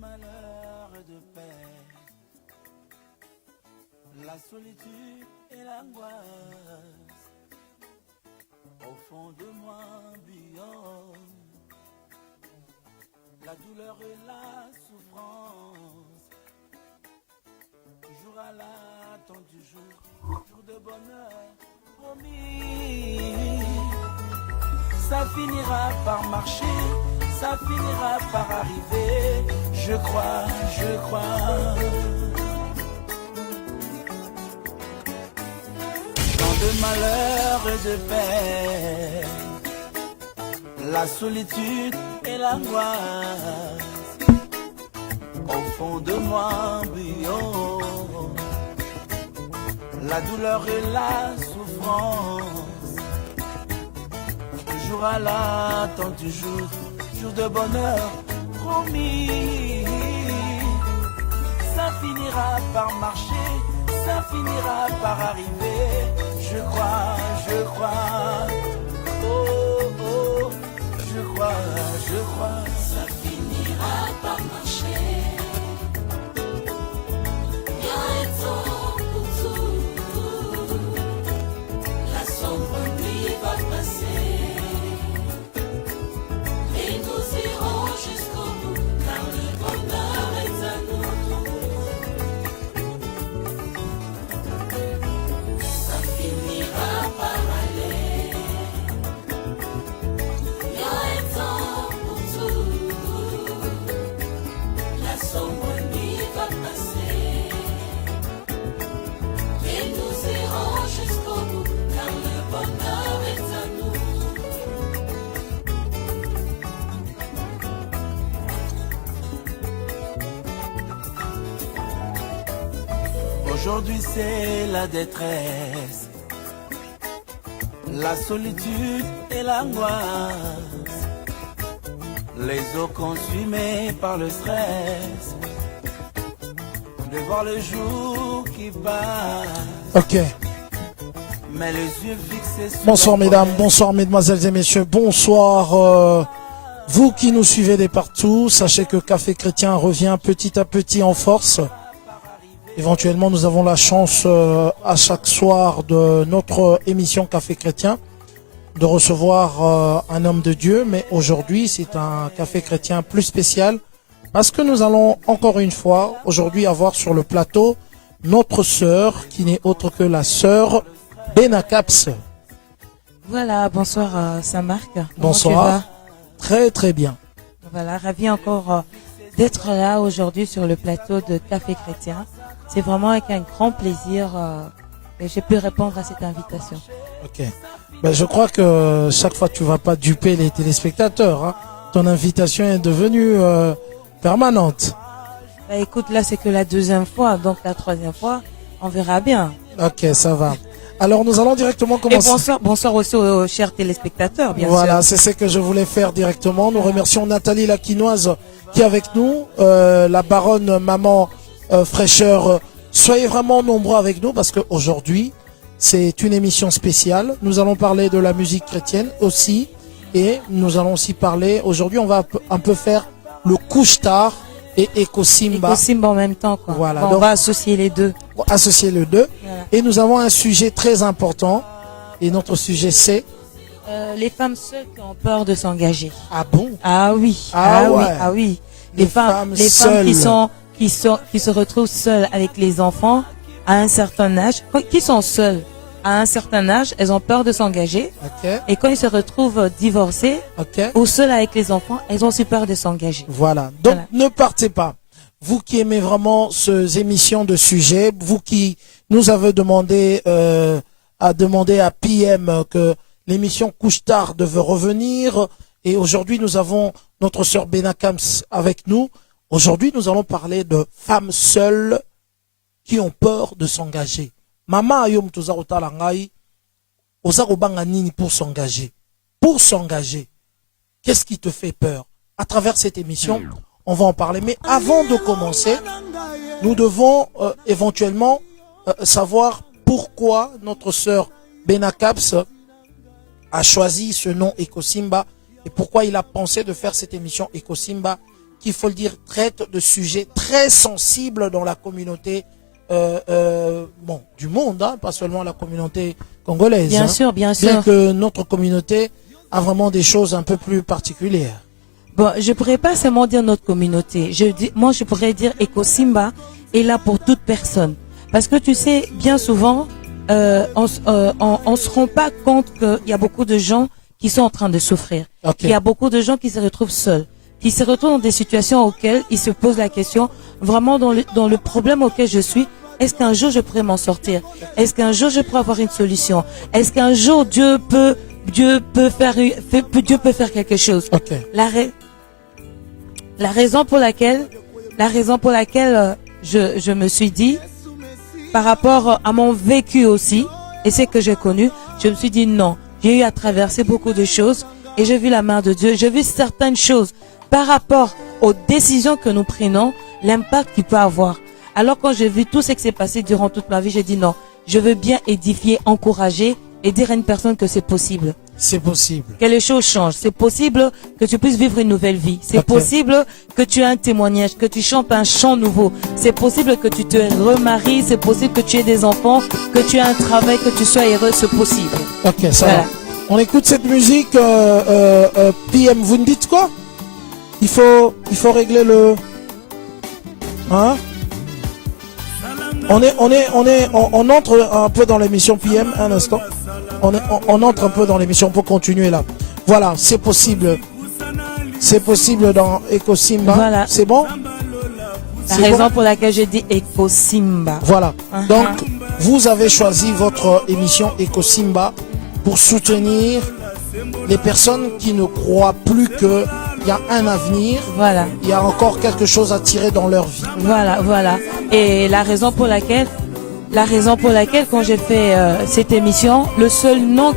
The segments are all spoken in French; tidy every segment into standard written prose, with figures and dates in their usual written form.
malheur et de paix, la solitude et l'angoisse au fond de moi bouillonnent, la douleur et la souffrance, jour à l'attente du jour de bonheur promis. Ça finira par marcher, ça finira par arriver, je crois, je crois. Tant de malheur et de paix, la solitude et l'angoisse, au fond de moi bouillonnent, la douleur et la souffrance, jour à l'attente du jour de bonheur promis. Ça finira par marcher, ça finira par arriver, je crois, je crois. Oh, oh, je crois, ça finira par marcher. Il y a un temps pour tout, la sombre nuit va passer. Jusqu'au bout, car le bonheur est à nous. Ça finira par aller. Il y a un temps pour tout. La sombre nuit va passer. Et nous irons jusqu'au bout, car le bonheur est à nous. Aujourd'hui c'est la détresse, la solitude et l'angoisse, les eaux consumées par le stress, de voir le jour qui passe. Ok. Mais les yeux fixés sur bonsoir mesdames, bonsoir mesdemoiselles et messieurs, bonsoir vous qui nous suivez de partout. Sachez que Café Chrétien revient petit à petit en force. Éventuellement, nous avons la chance à chaque soir de notre émission Café Chrétien de recevoir un homme de Dieu. Mais aujourd'hui, c'est un Café Chrétien plus spécial parce que nous allons encore une fois aujourd'hui avoir sur le plateau notre sœur qui n'est autre que la sœur Benacaps. Voilà, bonsoir Saint-Marc. Bonsoir. Très très bien. Voilà, ravi encore d'être là aujourd'hui sur le plateau de Café Chrétien. C'est vraiment avec un grand plaisir que j'ai pu répondre à cette invitation. Ok. Ben, je crois que chaque fois tu vas pas duper les téléspectateurs. Hein. Ton invitation est devenue permanente. Bah, écoute, là c'est que la deuxième fois, donc la troisième fois, on verra bien. Ok, ça va. Alors nous allons directement commencer. Et bonsoir aussi aux chers téléspectateurs, bien sûr. Voilà, c'est ce que je voulais faire directement. Nous remercions Nathalie Laquinoise qui est avec nous, la baronne maman fraîcheur. Soyez vraiment nombreux avec nous parce qu'aujourd'hui, c'est une émission spéciale. Nous allons parler de la musique chrétienne aussi. Et nous allons aussi parler, aujourd'hui on va un peu faire le couche-tard et Ekosimba. Ekosimba en même temps, quoi. Voilà, bon, donc, on va associer les deux. Associer les deux. Voilà. Et nous avons un sujet très important. Et notre sujet c'est les femmes seules qui ont peur de s'engager. Ah bon? Ah oui. Ah ouais. Oui. Ah oui. Les femmes qui se retrouvent seules avec les enfants à un certain âge, qui sont seules à un certain âge, elles ont peur de s'engager. Okay. Et quand ils se retrouvent divorcés ou seuls avec les enfants, elles ont aussi peur de s'engager. Voilà. Donc ne partez pas. Vous qui aimez vraiment ces émissions de sujets, vous qui nous avez demandé à PM que l'émission Couche Tard devait revenir, et aujourd'hui nous avons notre sœur Benacaps avec nous. Aujourd'hui nous allons parler de femmes seules qui ont peur de s'engager. Maman ayom tozarota langai ozarobanga nini pour s'engager. Pour s'engager, qu'est-ce qui te fait peur? À travers cette émission, on va en parler. Mais avant de commencer, nous devons éventuellement savoir pourquoi notre sœur Benacaps a choisi ce nom Ekosimba et pourquoi il a pensé de faire cette émission Ekosimba qu'il faut le dire, traite de sujets très sensibles dans la communauté du monde, hein, pas seulement la communauté congolaise. Bien sûr, bien sûr. Bien que notre communauté a vraiment des choses un peu plus particulières. Bon, je pourrais pas seulement dire notre communauté. Moi, je pourrais dire Ecosimba est là pour toute personne. Parce que tu sais, bien souvent, on se rend pas compte qu'il y a beaucoup de gens qui sont en train de souffrir. Okay. Il y a beaucoup de gens qui se retrouvent seuls, qui se retrouvent dans des situations auxquelles ils se posent la question, vraiment dans le problème auquel je suis, est-ce qu'un jour je pourrais m'en sortir? Est-ce qu'un jour je pourrais avoir une solution? Est-ce qu'un jour Dieu peut faire quelque chose? Okay. La raison pour laquelle je me suis dit, par rapport à mon vécu aussi, et ce que j'ai connu, je me suis dit non, j'ai eu à traverser beaucoup de choses et j'ai vu la main de Dieu, j'ai vu certaines choses par rapport aux décisions que nous prenons, l'impact qu'il peut avoir. Alors quand j'ai vu tout ce qui s'est passé durant toute ma vie, j'ai dit non, je veux bien édifier, encourager et dire à une personne que c'est possible. C'est possible. Que les choses changent. C'est possible que tu puisses vivre une nouvelle vie. C'est possible que tu aies un témoignage, que tu chantes un chant nouveau. C'est possible que tu te remaries. C'est possible que tu aies des enfants, que tu aies un travail, que tu sois heureux. C'est possible. Ok, ça va. On écoute cette musique. PM, vous me dites quoi? Il faut régler le... Hein? On entre un peu dans l'émission PM, un instant. On entre un peu dans l'émission pour continuer là. Voilà, c'est possible. C'est possible dans Ecosimba. Voilà. C'est bon? La raison pour laquelle je dis Ecosimba. Voilà. Donc, vous avez choisi votre émission Ecosimba pour soutenir les personnes qui ne croient plus qu'il y a un avenir. Voilà. Il y a encore quelque chose à tirer dans leur vie. Voilà, voilà. Et la raison pour laquelle quand j'ai fait cette émission, le seul nom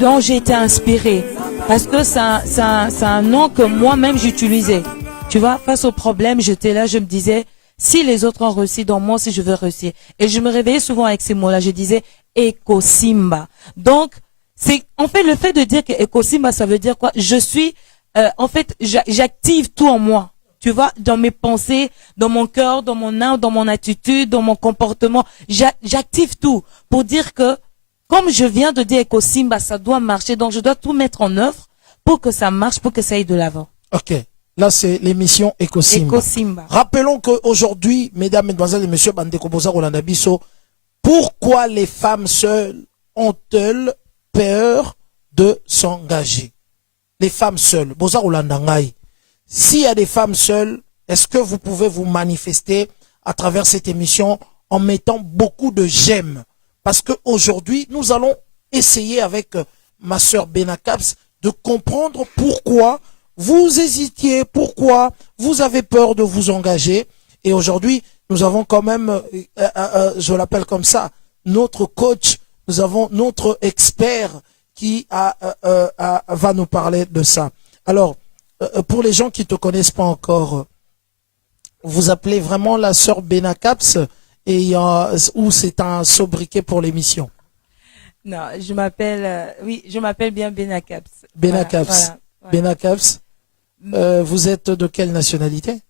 dont j'ai été inspirée, parce que c'est un nom que moi-même j'utilisais. Tu vois, face au problème, j'étais là, je me disais, si les autres ont réussi, donc moi aussi je veux réussir. Et je me réveillais souvent avec ces mots-là, je disais Ecosimba. Donc, c'est en fait le fait de dire que Ecosimba, ça veut dire quoi? Je suis, en fait, j'active tout en moi. Tu vois, dans mes pensées, dans mon cœur, dans mon âme, dans mon attitude, dans mon comportement, j'active tout pour dire que, comme je viens de dire Ecosimba, ça doit marcher, donc je dois tout mettre en œuvre pour que ça marche, pour que ça aille de l'avant. Ok. Là, c'est l'émission Ecosimba. Ecosimba. Rappelons qu'aujourd'hui, mesdames, mesdemoiselles et messieurs, Bandeko Boza Rolanda Bisso, pourquoi les femmes seules ont-elles peur de s'engager? Les femmes seules. Boza Rolanda Ngai. S'il y a des femmes seules, est-ce que vous pouvez vous manifester à travers cette émission en mettant beaucoup de j'aime? Parce qu'aujourd'hui, nous allons essayer avec ma sœur Benacaps de comprendre pourquoi vous hésitiez, pourquoi vous avez peur de vous engager. Et aujourd'hui, nous avons quand même, je l'appelle comme ça, notre coach, nous avons notre expert qui va nous parler de ça. Alors, pour les gens qui ne te connaissent pas encore, vous appelez vraiment la sœur Benacaps ou c'est un sobriquet pour l'émission? Non, je m'appelle bien Benacaps. Benacaps. Voilà. Benacaps. Vous êtes de quelle nationalité?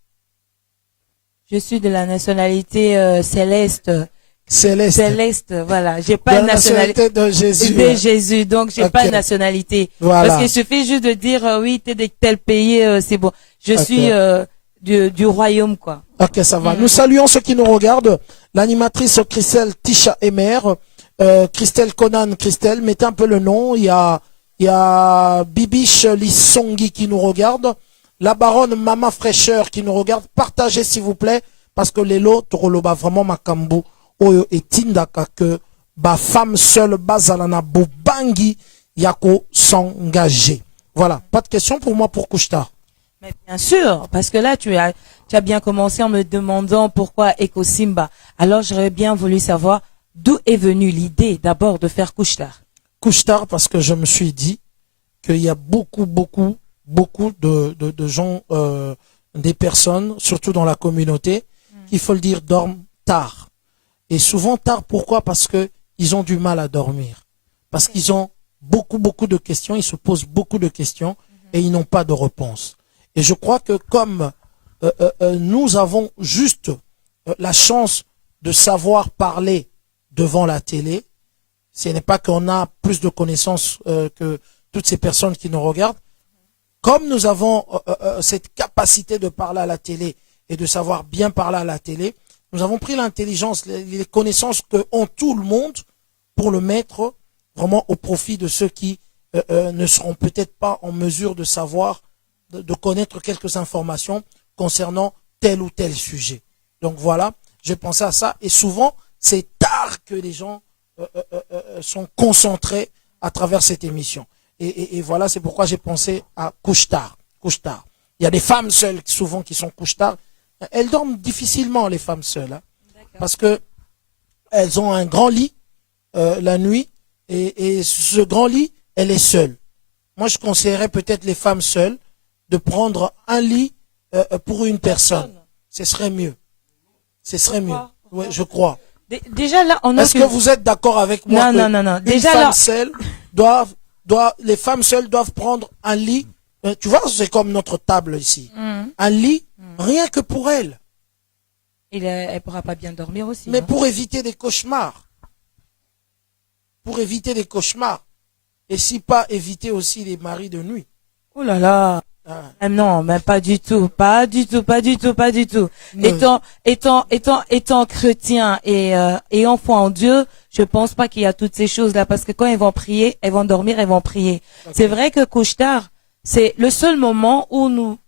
Je suis de la nationalité céleste. Céleste, voilà. J'ai pas de nationalité de Jésus. De Jésus, donc j'ai pas de nationalité. Voilà. Parce qu'il suffit juste de dire oui, t'es de tel pays, c'est bon. Je suis du royaume, quoi. Ok, ça va. Nous saluons ceux qui nous regardent. L'animatrice Christelle Tisha Emer, Christelle Conan, Christelle, mettez un peu le nom. Il y a Bibiche Lissongi qui nous regarde. La baronne Mama Fraîcheur qui nous regarde. Partagez s'il vous plaît, parce que les lots, Toroloba vraiment Makambu. Oyo etindaka que ba femme seule bazalana bobangi yako s'engager. Voilà, pas de question pour moi pour Couche-Tard. Mais bien sûr, parce que là tu as bien commencé en me demandant pourquoi Ecosimba. Alors j'aurais bien voulu savoir d'où est venue l'idée d'abord de faire Couche-Tard. Couche-Tard parce que je me suis dit qu'il y a beaucoup de gens, des personnes, surtout dans la communauté, il faut le dire, dorment tard. Et souvent tard, pourquoi? Parce qu'ils ont du mal à dormir. Parce qu'ils ont beaucoup de questions, ils se posent beaucoup de questions et ils n'ont pas de réponse. Et je crois que comme nous avons juste la chance de savoir parler devant la télé, ce n'est pas qu'on a plus de connaissances que toutes ces personnes qui nous regardent. Comme nous avons cette capacité de parler à la télé et de savoir bien parler à la télé, nous avons pris l'intelligence, les connaissances que ont tout le monde pour le mettre vraiment au profit de ceux qui ne seront peut-être pas en mesure de savoir, de connaître quelques informations concernant tel ou tel sujet. Donc voilà, j'ai pensé à ça et souvent c'est tard que les gens sont concentrés à travers cette émission. Et voilà, c'est pourquoi j'ai pensé à couche-tard. Couche-tard. Il y a des femmes seules souvent qui sont couche-tard. Elles dorment difficilement, les femmes seules, hein, parce que elles ont un grand lit la nuit et ce grand lit, elle est seule. Moi, je conseillerais peut-être les femmes seules de prendre un lit pour une personne. Ce serait mieux. Ce serait mieux. Oui, je crois. Déjà là, on a. Est-ce que vous êtes d'accord avec moi? Non. Déjà là, les femmes seules doivent prendre un lit. Tu vois, c'est comme notre table ici. Un lit, rien que pour elle. Elle pourra pas bien dormir aussi. Mais pour éviter des cauchemars. Pour éviter des cauchemars. Et si pas éviter aussi les maris de nuit. Oh là là. Non, mais pas du tout, pas du tout. Non. Étant chrétien et enfant en Dieu, je pense pas qu'il y a toutes ces choses-là, parce que quand elles vont prier, elles vont dormir, elles vont prier. Okay. C'est vrai que couche-tard, c'est le seul moment où nous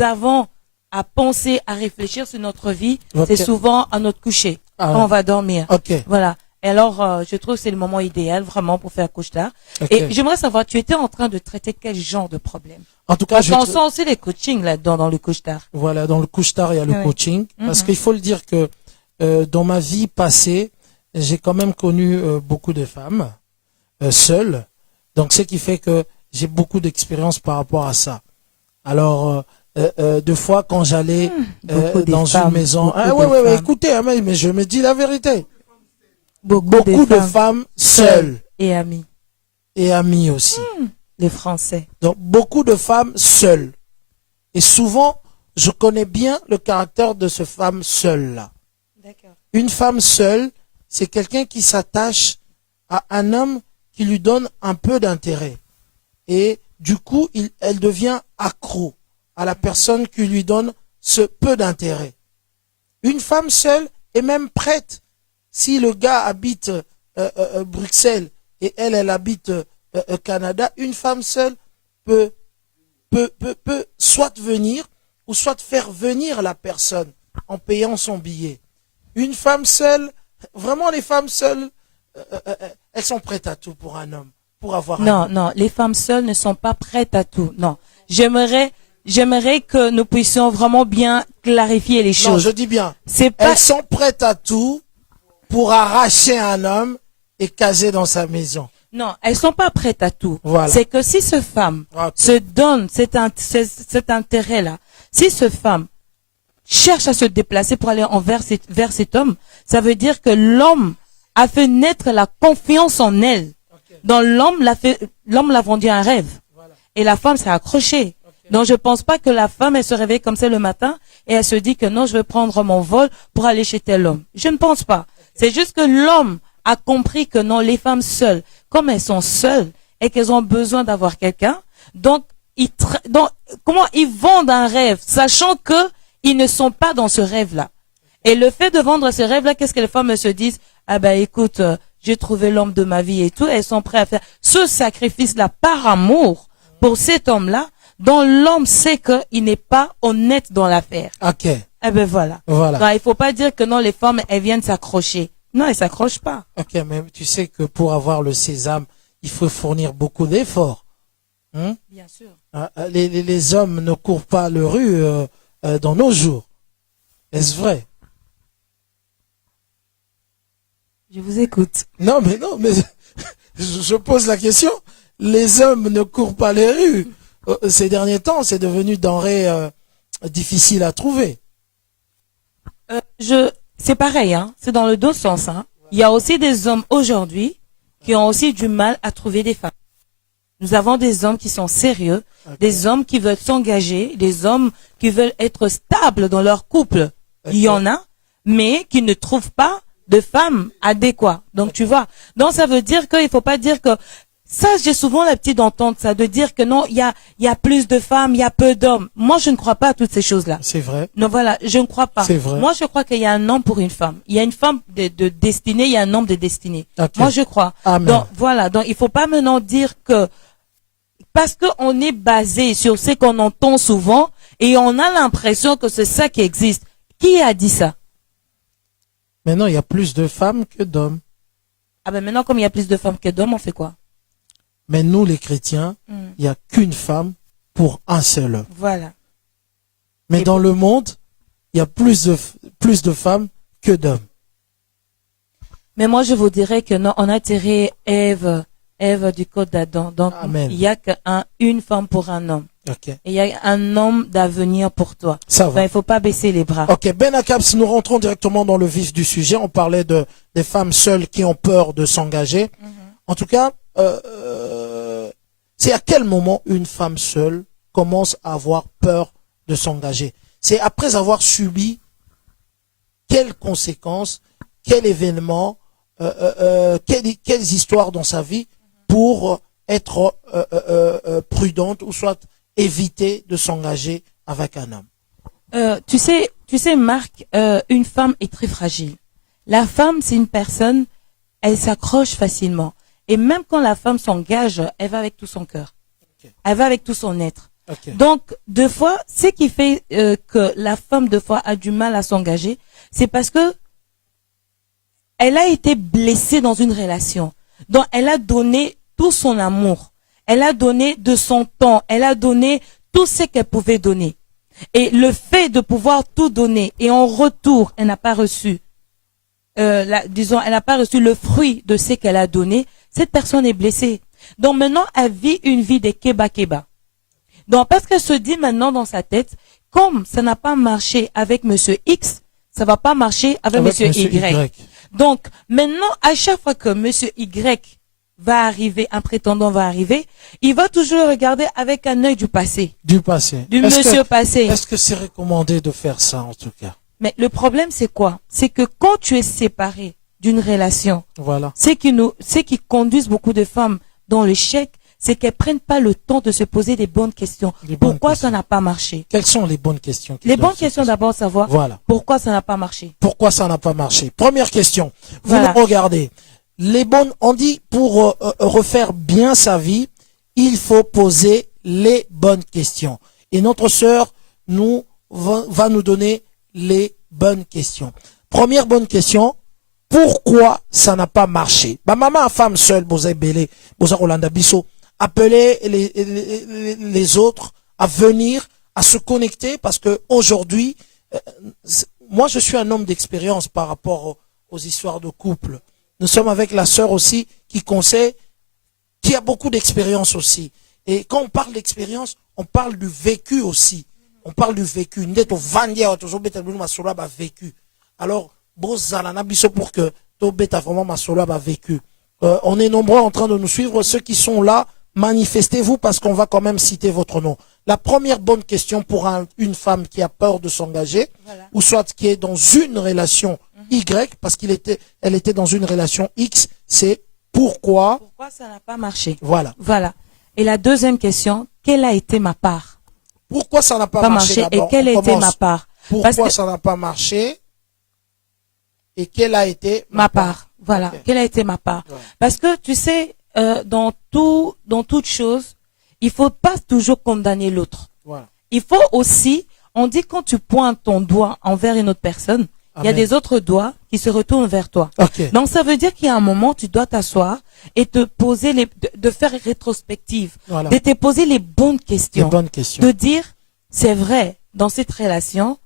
avons à penser, à réfléchir sur notre vie. Okay. C'est souvent à notre coucher, quand on va dormir. Okay. Voilà. Et alors, je trouve que c'est le moment idéal vraiment pour faire couche-tard. Okay. Et j'aimerais savoir, tu étais en train de traiter quel genre de problème? En tout cas, on sent aussi les coachings là-dedans, dans le couche-tard. Voilà, dans le couche-tard, il y a le coaching. Parce qu'il faut le dire que dans ma vie passée, j'ai quand même connu beaucoup de femmes seules. Donc, ce qui fait que j'ai beaucoup d'expérience par rapport à ça. Alors, deux fois, quand j'allais dans une maison... ouais, écoutez, mais je me dis la vérité. Beaucoup de femmes seules. Et amies. Et amies aussi. Les Français. Donc, beaucoup de femmes seules. Et souvent, je connais bien le caractère de ce femme seule-là. Une femme seule, c'est quelqu'un qui s'attache à un homme qui lui donne un peu d'intérêt. Et du coup, elle devient accro à la personne qui lui donne ce peu d'intérêt. Une femme seule est même prête. Si le gars habite Bruxelles et elle habite Canada, une femme seule peut soit venir ou soit faire venir la personne en payant son billet. Une femme seule, vraiment les femmes seules, elles sont prêtes à tout pour un homme, pour avoir un homme. Non, les femmes seules ne sont pas prêtes à tout. Non, j'aimerais que nous puissions vraiment bien clarifier les choses. Non, je dis bien. Elles sont prêtes à tout pour arracher un homme et caser dans sa maison. Non, elles sont pas prêtes à tout. Voilà. C'est que si cette femme se donne cet intérêt-là, si cette femme cherche à se déplacer pour aller vers cet homme, ça veut dire que l'homme a fait naître la confiance en elle. Okay. Dans l'homme l'a vendu un rêve. Voilà. Et la femme s'est accrochée. Okay. Donc je pense pas que la femme, elle se réveille comme ça le matin et elle se dit que non, je vais prendre mon vol pour aller chez tel homme. Je ne pense pas. C'est juste que l'homme a compris que non, les femmes seules, comme elles sont seules et qu'elles ont besoin d'avoir quelqu'un, donc comment ils vendent un rêve, sachant que ils ne sont pas dans ce rêve-là. Et le fait de vendre ce rêve-là, qu'est-ce que les femmes se disent? Ah ben écoute, j'ai trouvé l'homme de ma vie et tout, elles sont prêtes à faire ce sacrifice-là par amour pour cet homme-là, dont l'homme sait qu'il n'est pas honnête dans l'affaire. Ok. Eh ben voilà. Donc, il faut pas dire que non, les femmes, elles viennent s'accrocher. Non, elles s'accrochent pas. Ok, mais tu sais que pour avoir le sésame, il faut fournir beaucoup d'efforts. Bien sûr. Les hommes ne courent pas le rue dans nos jours. Est-ce vrai? Je vous écoute. Non, mais je pose la question. Les hommes ne courent pas les rues. Ces derniers temps, c'est devenu denrée difficile à trouver. C'est pareil, hein. C'est dans le deux sens, hein. Il y a aussi des hommes aujourd'hui qui ont aussi du mal à trouver des femmes. Nous avons des hommes qui sont sérieux, Ok. des hommes qui veulent s'engager, des hommes qui veulent être stables dans leur couple. Ok. Il y en a, mais qui ne trouvent pas de femmes adéquates. Donc, tu vois. Donc, ça veut dire qu'il faut pas dire que ça, j'ai souvent l'habitude d'entendre ça, de dire que non, il y a plus de femmes, il y a peu d'hommes. Moi, je ne crois pas à toutes ces choses-là. C'est vrai. Non, voilà, je ne crois pas. C'est vrai. Moi, je crois qu'il y a un homme pour une femme. Il y a une femme de destinée, il y a un homme de destinée. Ok. Moi, je crois. Amen. Donc, voilà. Donc, il faut pas maintenant dire que, parce qu'on est basé sur ce qu'on entend souvent, et on a l'impression que c'est ça qui existe. Qui a dit ça? Maintenant, il y a plus de femmes que d'hommes. Ah ben maintenant, comme il y a plus de femmes que d'hommes, on fait quoi? Mais nous, les chrétiens, il n'y a qu'une femme pour un seul homme. Voilà. Mais Et dans le monde, il y a plus de femmes que d'hommes. Mais moi, je vous dirais que non, on a tiré Ève du code d'Adam. Donc, Amen. il y a qu'une femme pour un homme. Ok. Et il y a un homme d'avenir pour toi. Ça Donc, va. il faut pas baisser les bras. Ok, Ben Akaps, nous rentrons directement dans le vif du sujet. On parlait des femmes seules qui ont peur de s'engager. En tout cas, c'est à quel moment une femme seule commence à avoir peur de s'engager? C'est après avoir subi quelles conséquences, quel événement, quelles histoires dans sa vie pour être prudente ou soit éviter de s'engager avec un homme. Tu sais, Marc, une femme est très fragile. La femme, c'est une personne, elle s'accroche facilement. Et même quand la femme s'engage, elle va avec tout son cœur. Ok. Elle va avec tout son être. Ok. Donc, deux fois, ce qui fait que la femme, deux fois, a du mal à s'engager, c'est parce que elle a été blessée dans une relation. Donc, elle a donné tout son amour. Elle a donné de son temps. Elle a donné tout ce qu'elle pouvait donner. Et le fait de pouvoir tout donner et en retour, elle n'a pas reçu, disons, elle n'a pas reçu le fruit de ce qu'elle a donné, cette personne est blessée. Donc maintenant, elle vit une vie de keba-keba. Donc parce qu'elle se dit maintenant dans sa tête, comme ça n'a pas marché avec monsieur X, ça va pas marcher avec monsieur Y. Donc maintenant, à chaque fois que monsieur Y va arriver, un prétendant va arriver, il va toujours regarder avec un œil du passé. Du passé. Du monsieur passé. Est-ce que c'est recommandé de faire ça en tout cas? Mais le problème, c'est quoi? C'est que quand tu es séparé d'une relation, Voilà. ce qui conduisent beaucoup de femmes dans l'échec, c'est qu'elles prennent pas le temps de se poser des bonnes questions. Des bonnes Pourquoi questions. ça n'a pas marché? Quelles sont les bonnes questions? Les bonnes questions d'abord, savoir Voilà. pourquoi ça n'a pas marché. Pourquoi ça n'a pas marché? Première question. Vous Voilà. nous regardez. Les bonnes, on dit pour refaire bien sa vie, il faut poser les bonnes questions. Et notre sœur va nous donner les bonnes questions. Première bonne question. Pourquoi ça n'a pas marché? Bah, maman, femme seule, Boza Belé, Boza Rolanda Bisso, appelez les autres à venir, à se connecter parce que aujourd'hui, moi, je suis un homme d'expérience par rapport aux histoires de couple. Nous sommes avec la sœur aussi qui conseille, qui a beaucoup d'expérience aussi. Et quand on parle d'expérience, on parle du vécu aussi. On parle du vécu. Vécu. Alors, pour que Tobeta vraiment ma solo a vécu. On est nombreux en train de nous suivre. Ceux qui sont là, manifestez-vous parce qu'on va quand même citer votre nom. La première bonne question pour une femme qui a peur de s'engager, Voilà. ou soit qui est dans une relation Y, parce qu'elle était dans une relation X, c'est pourquoi. Pourquoi ça n'a pas marché? Voilà. Voilà. Et la deuxième question, quelle a été ma part? Pourquoi ça n'a pas marché Et d'abord? quelle a On été commence. ma part? Pourquoi Parce que- ça n'a pas marché? Et quelle a été Ma part. Voilà. Ok. Quelle a été ma part? Ouais. Parce que tu sais, dans toute chose, il faut pas toujours condamner l'autre. Voilà. Il faut aussi, on dit quand tu pointes ton doigt envers une autre personne, il y a Amen. des autres doigts qui se retournent vers toi. Ok. Donc ça veut dire qu'il y a un moment, tu dois t'asseoir et te poser de faire rétrospective, Voilà. de te poser les bonnes Les questions, bonnes questions. de dire, c'est vrai, dans cette relation,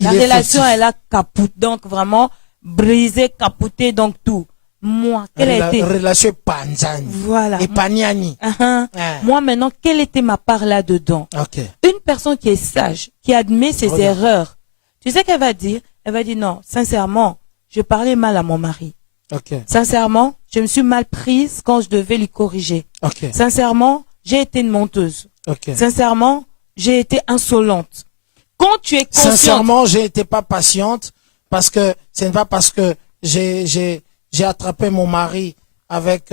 Il la est relation, fautif. elle a capoté, donc vraiment brisé, capoté, donc tout. Moi, quelle a été, Relation panzani. voilà. Et paniani. Ah, Ah. moi maintenant, quelle était ma part là-dedans? Ok. Une personne qui est sage, qui admet ses Regarde. erreurs, tu sais qu'elle va dire? Elle va dire non, sincèrement, je parlais mal à mon mari. Ok. Sincèrement, je me suis mal prise quand je devais lui corriger. Ok. Sincèrement, j'ai été une menteuse. Ok. Sincèrement, j'ai été insolente. Quand tu es consciente... Sincèrement, j'ai été pas patiente parce que ce n'est pas parce que j'ai attrapé mon mari avec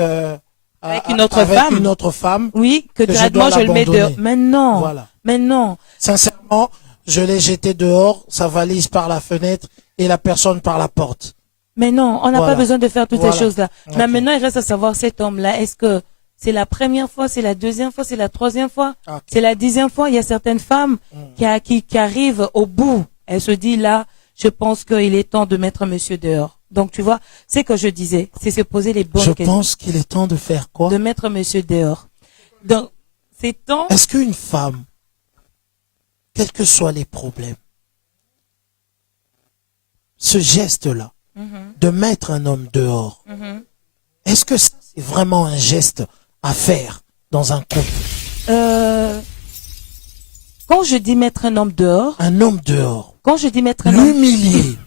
Avec une autre femme. Oui, que directement je le mets dehors. Mais non. Voilà. Mais non. Sincèrement, je l'ai jeté dehors, sa valise par la fenêtre et la personne par la porte. Mais non, on n'a pas besoin de faire toutes ces choses-là. Okay. Mais maintenant, il reste à savoir cet homme-là. Est-ce que c'est la première fois, c'est la deuxième fois, c'est la troisième fois, c'est la 10e fois? Il y a certaines femmes qui arrivent au bout. Elles se disent là, je pense qu'il est temps de mettre monsieur dehors. Donc, tu vois, c'est que je disais, c'est se poser les bonnes questions. Je pense qu'il est temps de faire quoi? De mettre monsieur dehors. Donc, c'est temps... Est-ce qu'une femme, quels que soient les problèmes, ce geste-là, de mettre un homme dehors, est-ce que c'est vraiment un geste à faire dans un couple? Quand je dis mettre un homme dehors... Un homme dehors. Quand je dis mettre un homme... L'humilier.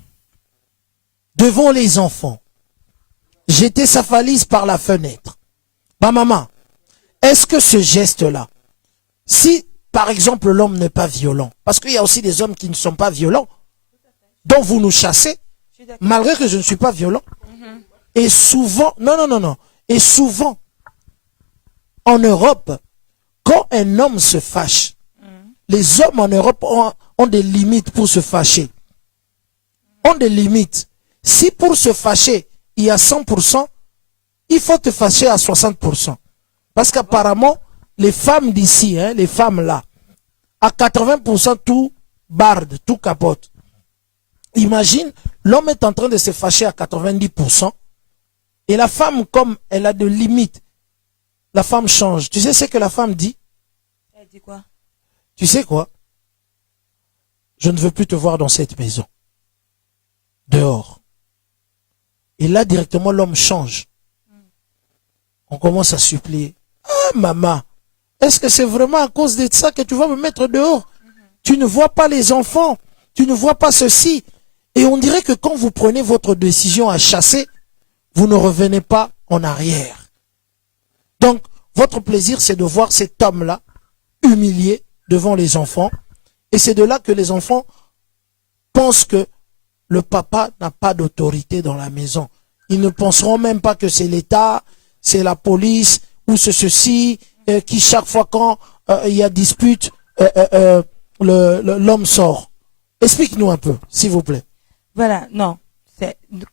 Devant les enfants. Jeter sa valise par la fenêtre. Bah maman, est-ce que ce geste-là, si par exemple l'homme n'est pas violent, parce qu'il y a aussi des hommes qui ne sont pas violents, dont vous nous chassez, malgré que je ne suis pas violent, et souvent, non, et souvent, en Europe, quand un homme se fâche, les hommes en Europe ont des limites pour se fâcher. Ont des limites. Si pour se fâcher, il y a 100%, il faut te fâcher à 60%. Parce qu'apparemment, les femmes d'ici, les femmes là, à 80% tout barde, tout capote. Imagine, l'homme est en train de se fâcher à 90%. Et la femme, comme elle a de limites, la femme change. Tu sais ce que la femme dit? Elle dit quoi? Tu sais quoi? Je ne veux plus te voir dans cette maison. Dehors. Et là, directement, l'homme change. On commence à supplier. Ah, maman, est-ce que c'est vraiment à cause de ça que tu vas me mettre dehors? Tu ne vois pas les enfants. Tu ne vois pas ceci. Et on dirait que quand vous prenez votre décision à chasser, vous ne revenez pas en arrière. Donc, votre plaisir, c'est de voir cet homme-là humilié devant les enfants. Et c'est de là que les enfants pensent que le papa n'a pas d'autorité dans la maison. Ils ne penseront même pas que c'est l'État, c'est la police ou c'est ceci qui chaque fois quand il y a dispute, l'homme sort. Explique-nous un peu, s'il vous plaît. Voilà, non.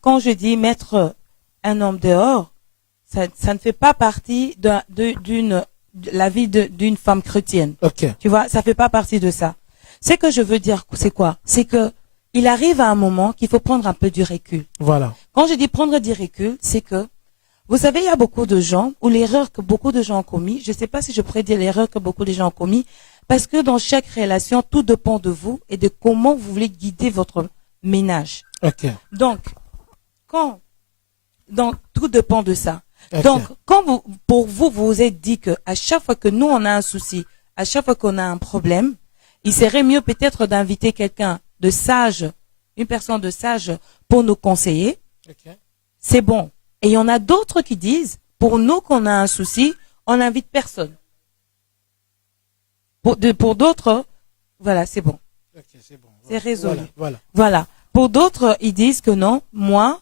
Quand je dis mettre un homme dehors, ça ne fait pas partie de la vie d'une femme chrétienne. Okay. Tu vois, ça fait pas partie de ça. Ce que je veux dire, c'est quoi? C'est que il arrive à un moment qu'il faut prendre un peu du recul. Voilà. Quand je dis prendre du recul, c'est que, vous savez, il y a beaucoup de gens, ou l'erreur que beaucoup de gens ont commis, je ne sais pas si je pourrais dire l'erreur que beaucoup de gens ont commis, parce que dans chaque relation, tout dépend de vous et de comment vous voulez guider votre ménage. Okay. Donc, tout dépend de ça. Okay. Donc, quand pour vous vous êtes dit que à chaque fois que nous on a un souci, à chaque fois qu'on a un problème, il serait mieux peut-être d'inviter quelqu'un de sage, une personne de sage pour nous conseiller. Okay. C'est bon. Et il y en a d'autres qui disent, pour nous qu'on a un souci, on n'invite personne. Pour d'autres, voilà, c'est bon. Okay, c'est bon. C'est résolu. Voilà. Pour d'autres, ils disent que non, moi,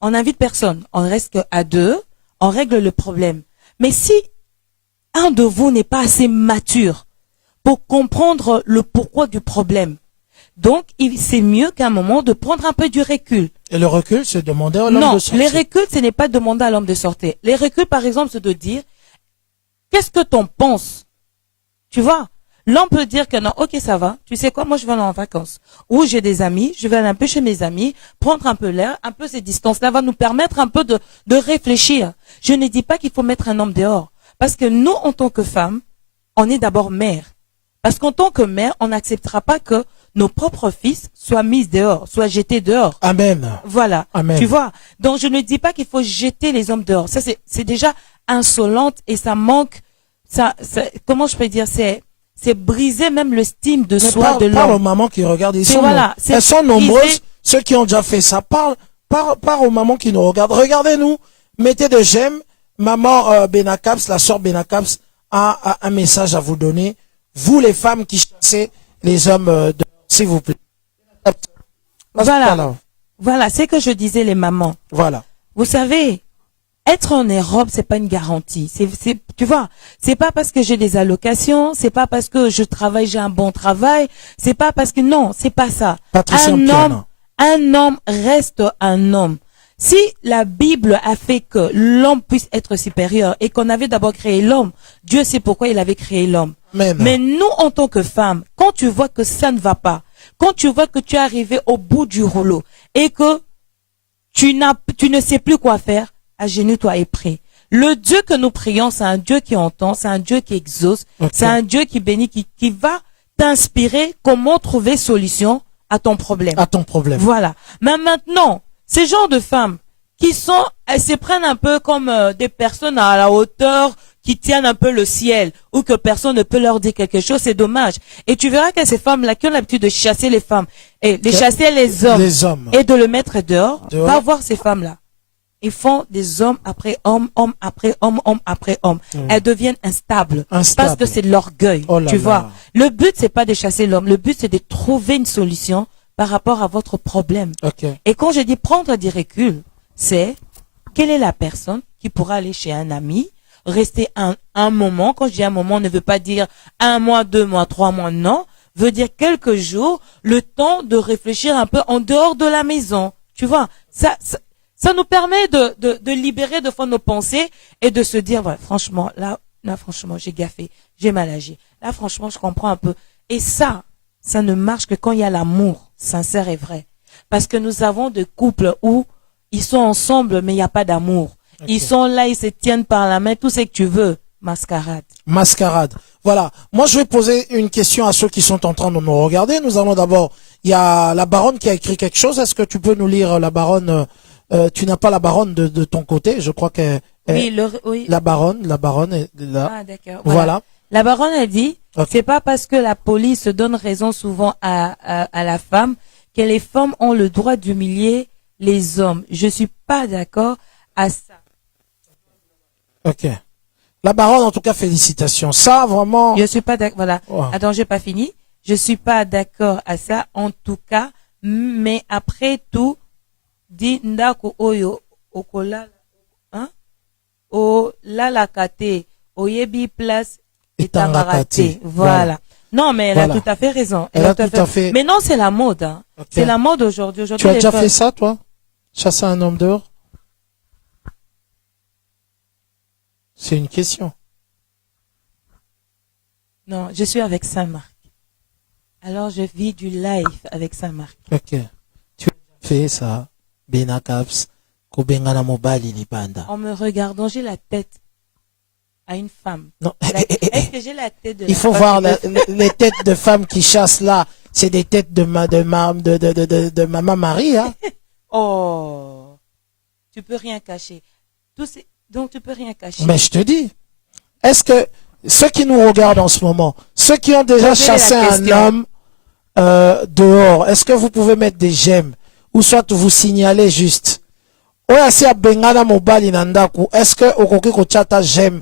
on n'invite personne. On reste à deux, on règle le problème. Mais si un de vous n'est pas assez mature pour comprendre le pourquoi du problème, donc c'est mieux qu'à un moment de prendre un peu du recul. Et le recul, c'est demander à l'homme de sortir. Non, les reculs, ce n'est pas demander à l'homme de sortir. Les reculs, par exemple, c'est de dire, qu'est-ce que t'en penses? Tu vois? L'homme peut dire que non, ok, ça va. Tu sais quoi, moi je vais aller en vacances. Ou j'ai des amis, je vais aller un peu chez mes amis, prendre un peu l'air, un peu ces distances-là va nous permettre un peu de réfléchir. Je ne dis pas qu'il faut mettre un homme dehors. Parce que nous, en tant que femmes, on est d'abord mère. Parce qu'en tant que mère, on n'acceptera pas que nos propres fils soient mis dehors, soient jetés dehors. Amen. Voilà. Amen. Tu vois? Donc je ne dis pas qu'il faut jeter les hommes dehors. Ça, c'est déjà insolente et ça manque, comment je peux dire, c'est briser même l'estime de soi de l'homme. Parle aux mamans qui regardent. Elles sont nombreuses, ceux qui ont déjà fait ça. Parle aux mamans qui nous regardent. Regardez-nous, mettez des j'aime. Maman Benacaps, la sœur Benacaps, a un message à vous donner. Vous, les femmes qui chassez les hommes s'il vous plaît. Voilà. Voilà, c'est que je disais les mamans. Voilà. Vous savez, être en Europe, c'est pas une garantie. Tu vois, c'est pas parce que j'ai des allocations, c'est pas parce que je travaille, j'ai un bon travail, c'est pas parce que non, c'est pas ça. Patricia Mpiana. Un homme reste un homme. Si la Bible a fait que l'homme puisse être supérieur et qu'on avait d'abord créé l'homme, Dieu sait pourquoi il avait créé l'homme. Mais nous, en tant que femmes, quand tu vois que ça ne va pas, quand tu vois que tu es arrivé au bout du rouleau et que tu ne sais plus quoi faire, agenouille-toi et prie. Le Dieu que nous prions, c'est un Dieu qui entend, c'est un Dieu qui exauce, c'est un Dieu qui bénit, qui va t'inspirer comment trouver solution à ton problème. À ton problème. Voilà. Mais maintenant, ces genres de femmes elles se prennent un peu comme des personnes à la hauteur, qui tiennent un peu le ciel, ou que personne ne peut leur dire quelque chose, c'est dommage. Et tu verras que ces femmes-là qui ont l'habitude de chasser les femmes, et de chasser les hommes, et de le mettre dehors, va voir ces femmes-là. Ils font des hommes après hommes, homme après homme, homme après homme. Elles deviennent instables. Parce que c'est de l'orgueil. Tu vois. Le but, c'est pas de chasser l'homme. Le but, c'est de trouver une solution par rapport à votre problème. Et quand je dis prendre du recul, c'est quelle est la personne qui pourra aller chez un ami, rester un moment. Quand je dis un moment, on ne veut pas dire 1 mois, 2 mois, 3 mois, non. Veut dire quelques jours, le temps de réfléchir un peu en dehors de la maison. Tu vois, ça nous permet de libérer de fois nos pensées et de se dire, ouais, franchement, là, franchement, j'ai gaffé, j'ai mal agi. Là, franchement, je comprends un peu. Et ça ne marche que quand il y a l'amour sincère et vrai. Parce que nous avons des couples où ils sont ensemble, mais il n'y a pas d'amour. Ils sont là, ils se tiennent par la main, tout ce que tu veux. Mascarade. Mascarade. Voilà. Moi, je vais poser une question à ceux qui sont en train de nous regarder. Nous allons d'abord, il y a la baronne qui a écrit quelque chose. Est-ce que tu peux nous lire la baronne? Tu n'as pas la baronne de ton côté. Je crois que oui. La baronne est là. Ah, d'accord. Voilà. La baronne a dit, c'est pas parce que la police donne raison souvent à la femme que les femmes ont le droit d'humilier les hommes. Je suis pas d'accord à ça. Ok. La baronne, en tout cas, félicitations. Ça, vraiment. Je suis pas d'accord. Voilà. Wow. Attends, j'ai pas fini. Je suis pas d'accord à ça, en tout cas. Mais après tout, dit ndako oyo okola, hein? O la kate, oyebi place etangarate. Voilà. Non, mais elle a tout à fait raison. Elle a tout à fait. Mais non, c'est la mode, hein. C'est la mode aujourd'hui. Tu as déjà fait ça, toi? Chasser un homme dehors? C'est une question. Non, je suis avec Saint-Marc. Alors, je vis du live avec Saint-Marc. Ok. Tu as fait ça, Benakaps, Kobengana Mobali Nipanda. En me regardant, j'ai la tête à une femme. Non. Est-ce que j'ai la tête de Il faut voir les têtes de femmes qui chassent là. C'est des têtes de Maman Marie, hein. Oh. Tu peux rien cacher. Donc, tu peux rien cacher. Mais je te dis, est-ce que ceux qui nous regardent en ce moment, ceux qui ont déjà chassé un homme dehors, est-ce que vous pouvez mettre des j'aime ou soit vous signaler juste? Est-ce que okoki kochata j'aime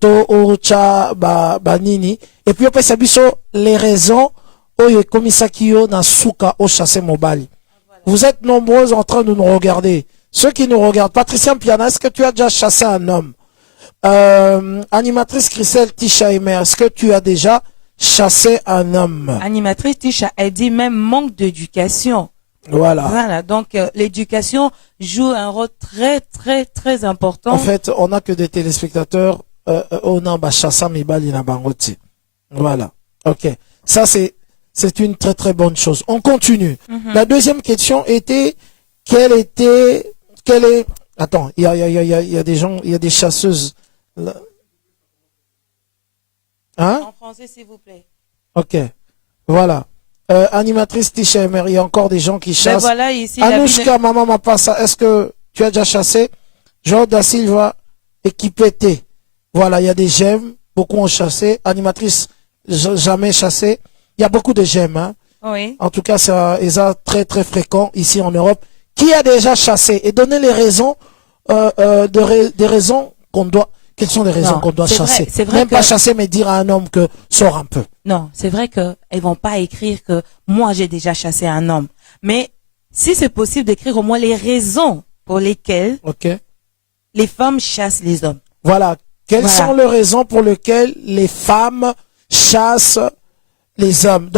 to ocha banini et puis après ça biso les raisons oyo komisaki yo na suka o chasser mobali. Vous êtes nombreux en train de nous regarder. Ceux qui nous regardent, Patricia Mpiana, est-ce que tu as déjà chassé un homme? Animatrice Christelle Tisha-Emer, est-ce que tu as déjà chassé un homme? Animatrice Tisha, elle dit même manque d'éducation. Voilà. Voilà, donc l'éducation joue un rôle très, très, très important. En fait, on n'a que des téléspectateurs. On a chassé Mibali na Bangoti. Voilà. Ok. Ça, c'est une très, très bonne chose. On continue. La deuxième question était, attends, il y a des gens, il y a des chasseuses. Là. Hein? En français, s'il vous plaît. Ok. Voilà. Animatrice Tisha-Emer, il y a encore des gens qui chassent. Ben voilà, ici, Anouchka, Maman Mapassa, est-ce que tu as déjà chassé? Jean da Silva, équipé T. Voilà, il y a des gemmes, beaucoup ont chassé. Animatrice, jamais chassé. Il y a beaucoup de gemmes, hein. Oui. En tout cas, c'est très, très fréquent ici en Europe. Qui a déjà chassé? Et donner les raisons, des raisons Quelles sont les raisons Non, qu'on doit c'est vrai- chasser? c'est vrai Même que- pas chasser, mais dire à un homme que sors un peu. Non, c'est vrai qu'elles vont pas écrire que moi j'ai déjà chassé un homme. Mais si c'est possible d'écrire au moins les raisons pour lesquelles Ok. les femmes chassent les hommes. Voilà. Quelles Voilà. sont les raisons pour lesquelles les femmes chassent les hommes?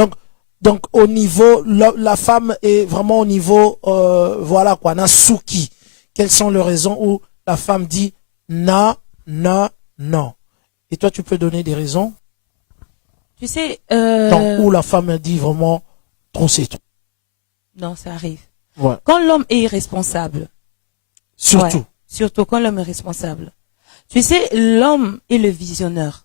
Donc au niveau, la femme est vraiment au niveau, voilà quoi, Nasuki. Quelles sont les raisons où la femme dit non, non, non? Et toi, tu peux donner des raisons? Tu sais, Donc, où la femme dit vraiment trop c'est trop. non, ça arrive. Ouais. Quand l'homme est irresponsable, Surtout. ouais, surtout quand l'homme est responsable. Tu sais, l'homme est le visionneur.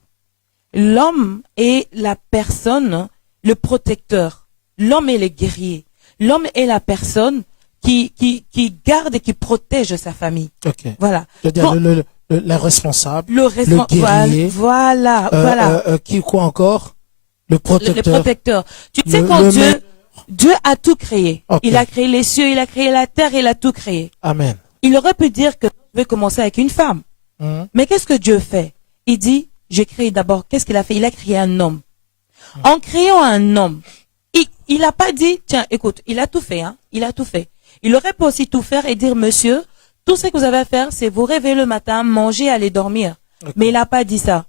L'homme est la personne, le protecteur. L'homme est le guerrier. L'homme est la personne qui garde et qui protège sa famille. Ok. Voilà. C'est-à-dire Quand- le responsable, Le guerrier. Voilà, voilà. qui quoi encore? Le Le protecteur. protecteur. Tu sais, Le- quand le Dieu a tout créé. Ok. Il a créé les cieux, il a créé la terre, il a tout créé. Amen. Il aurait pu dire que je vais commencer avec une femme. Mhm. Mais qu'est-ce que Dieu fait? Il dit, j'ai créé d'abord, qu'est-ce qu'il a fait? Il a créé un homme. En créant un homme, il n'a pas dit, tiens, écoute, il a tout fait, hein, il a tout fait. Il aurait pu aussi tout faire et dire, monsieur, tout ce que vous avez à faire, c'est vous réveiller le matin, manger, aller dormir. Ok. Mais il n'a pas dit ça.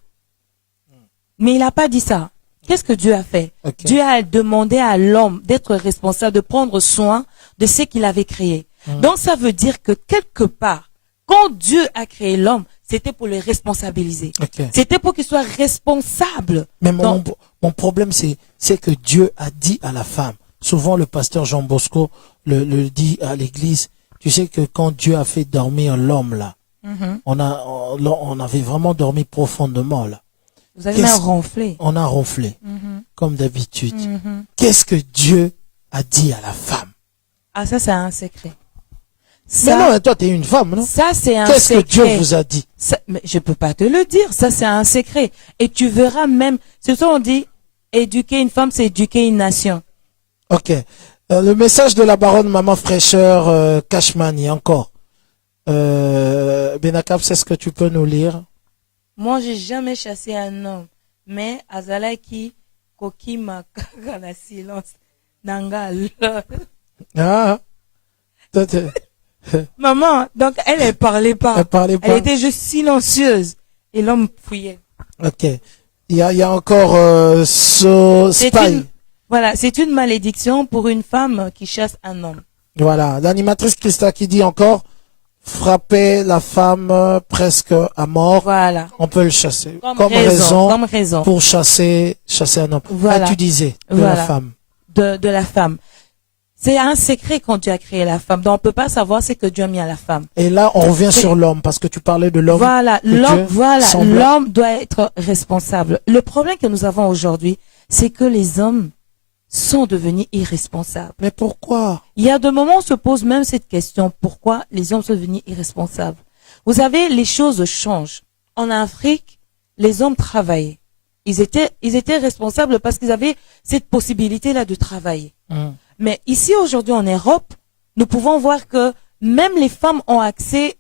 Mais il n'a pas dit ça. Qu'est-ce que Dieu a fait? Ok. Dieu a demandé à l'homme d'être responsable, de prendre soin de ce qu'il avait créé. Donc ça veut dire que quelque part, quand Dieu a créé l'homme, c'était pour le responsabiliser. Ok. C'était pour qu'il soit responsable. Mais Donc, mon problème, c'est que Dieu a dit à la femme. Souvent, le pasteur Jean Bosco le dit à l'église. Tu sais que quand Dieu a fait dormir l'homme, là, mhm. on avait vraiment dormi profondément, là. Vous avez même Qu'est-ce- ronflé. On a ronflé, Mhm, comme d'habitude. mhm. Qu'est-ce que Dieu a dit à la femme? Ah, ça, c'est un secret. Mais Ça, non, mais toi, tu es une femme, non? ça c'est un Qu'est-ce que secret. Dieu vous a dit? Ça, mais je peux pas te le dire. Ça, c'est un secret. Et tu verras même, c'est ça on dit, éduquer une femme, c'est éduquer une nation. Ok. Le message de la baronne Maman Fraîcheur Cashman, encore. Benakab, c'est ce que tu peux nous lire? Moi, j'ai jamais chassé un homme. Mais, Azalaki, Koki, Maka, la silence. Nanga, lol. Ah. Toi, Maman, donc elle parlait pas. elle parlait Elle pas. était juste silencieuse. Et l'homme fouillait. Ok. Il y a encore C'est Spy. une, voilà, c'est une malédiction pour une femme qui chasse un homme. Voilà. L'animatrice Christa qui dit encore frapper la femme presque à mort. Voilà. On peut le chasser. Comme raison. Comme raison. pour chasser un homme. Voilà. Ah, tu disais de Voilà. la femme. De la femme. C'est un secret quand Dieu a créé la femme. Donc on peut pas savoir ce que Dieu a mis à la femme. Et là, on revient C'est- sur l'homme parce que tu parlais de l'homme. Voilà, que Dieu l'homme, voilà, semble- l'homme doit être responsable. Le problème que nous avons aujourd'hui, c'est que les hommes sont devenus irresponsables. Mais pourquoi? Il y a de moments où on se pose même cette question, pourquoi les hommes sont devenus irresponsables? Vous savez, les choses changent. En Afrique, les hommes travaillaient. Ils étaient responsables parce qu'ils avaient cette possibilité-là de travailler. Mais ici, aujourd'hui, en Europe, nous pouvons voir que même les femmes ont accès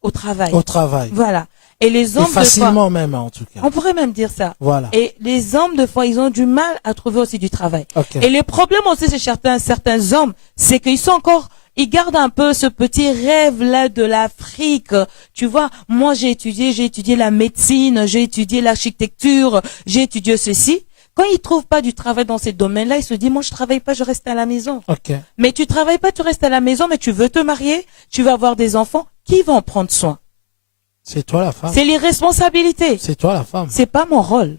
au travail. Au travail. Voilà. Et les Et hommes, de fois, facilement même, en tout cas. on pourrait même dire ça. Voilà. Et les hommes, de fois, ils ont du mal à trouver aussi du travail. Ok. Et le problème aussi chez certains hommes, c'est qu'ils sont encore, ils gardent un peu ce petit rêve-là de l'Afrique. Tu vois, moi j'ai étudié la médecine, j'ai étudié l'architecture, j'ai étudié ceci. Quand ils trouvent pas du travail dans ces domaines-là, ils se disent, moi je travaille pas, je reste à la maison. Ok. Mais tu travailles pas, tu restes à la maison, mais tu veux te marier, tu vas avoir des enfants, qui va en prendre soin? C'est toi la femme. C'est l'irresponsabilité. C'est toi la femme. C'est pas mon rôle.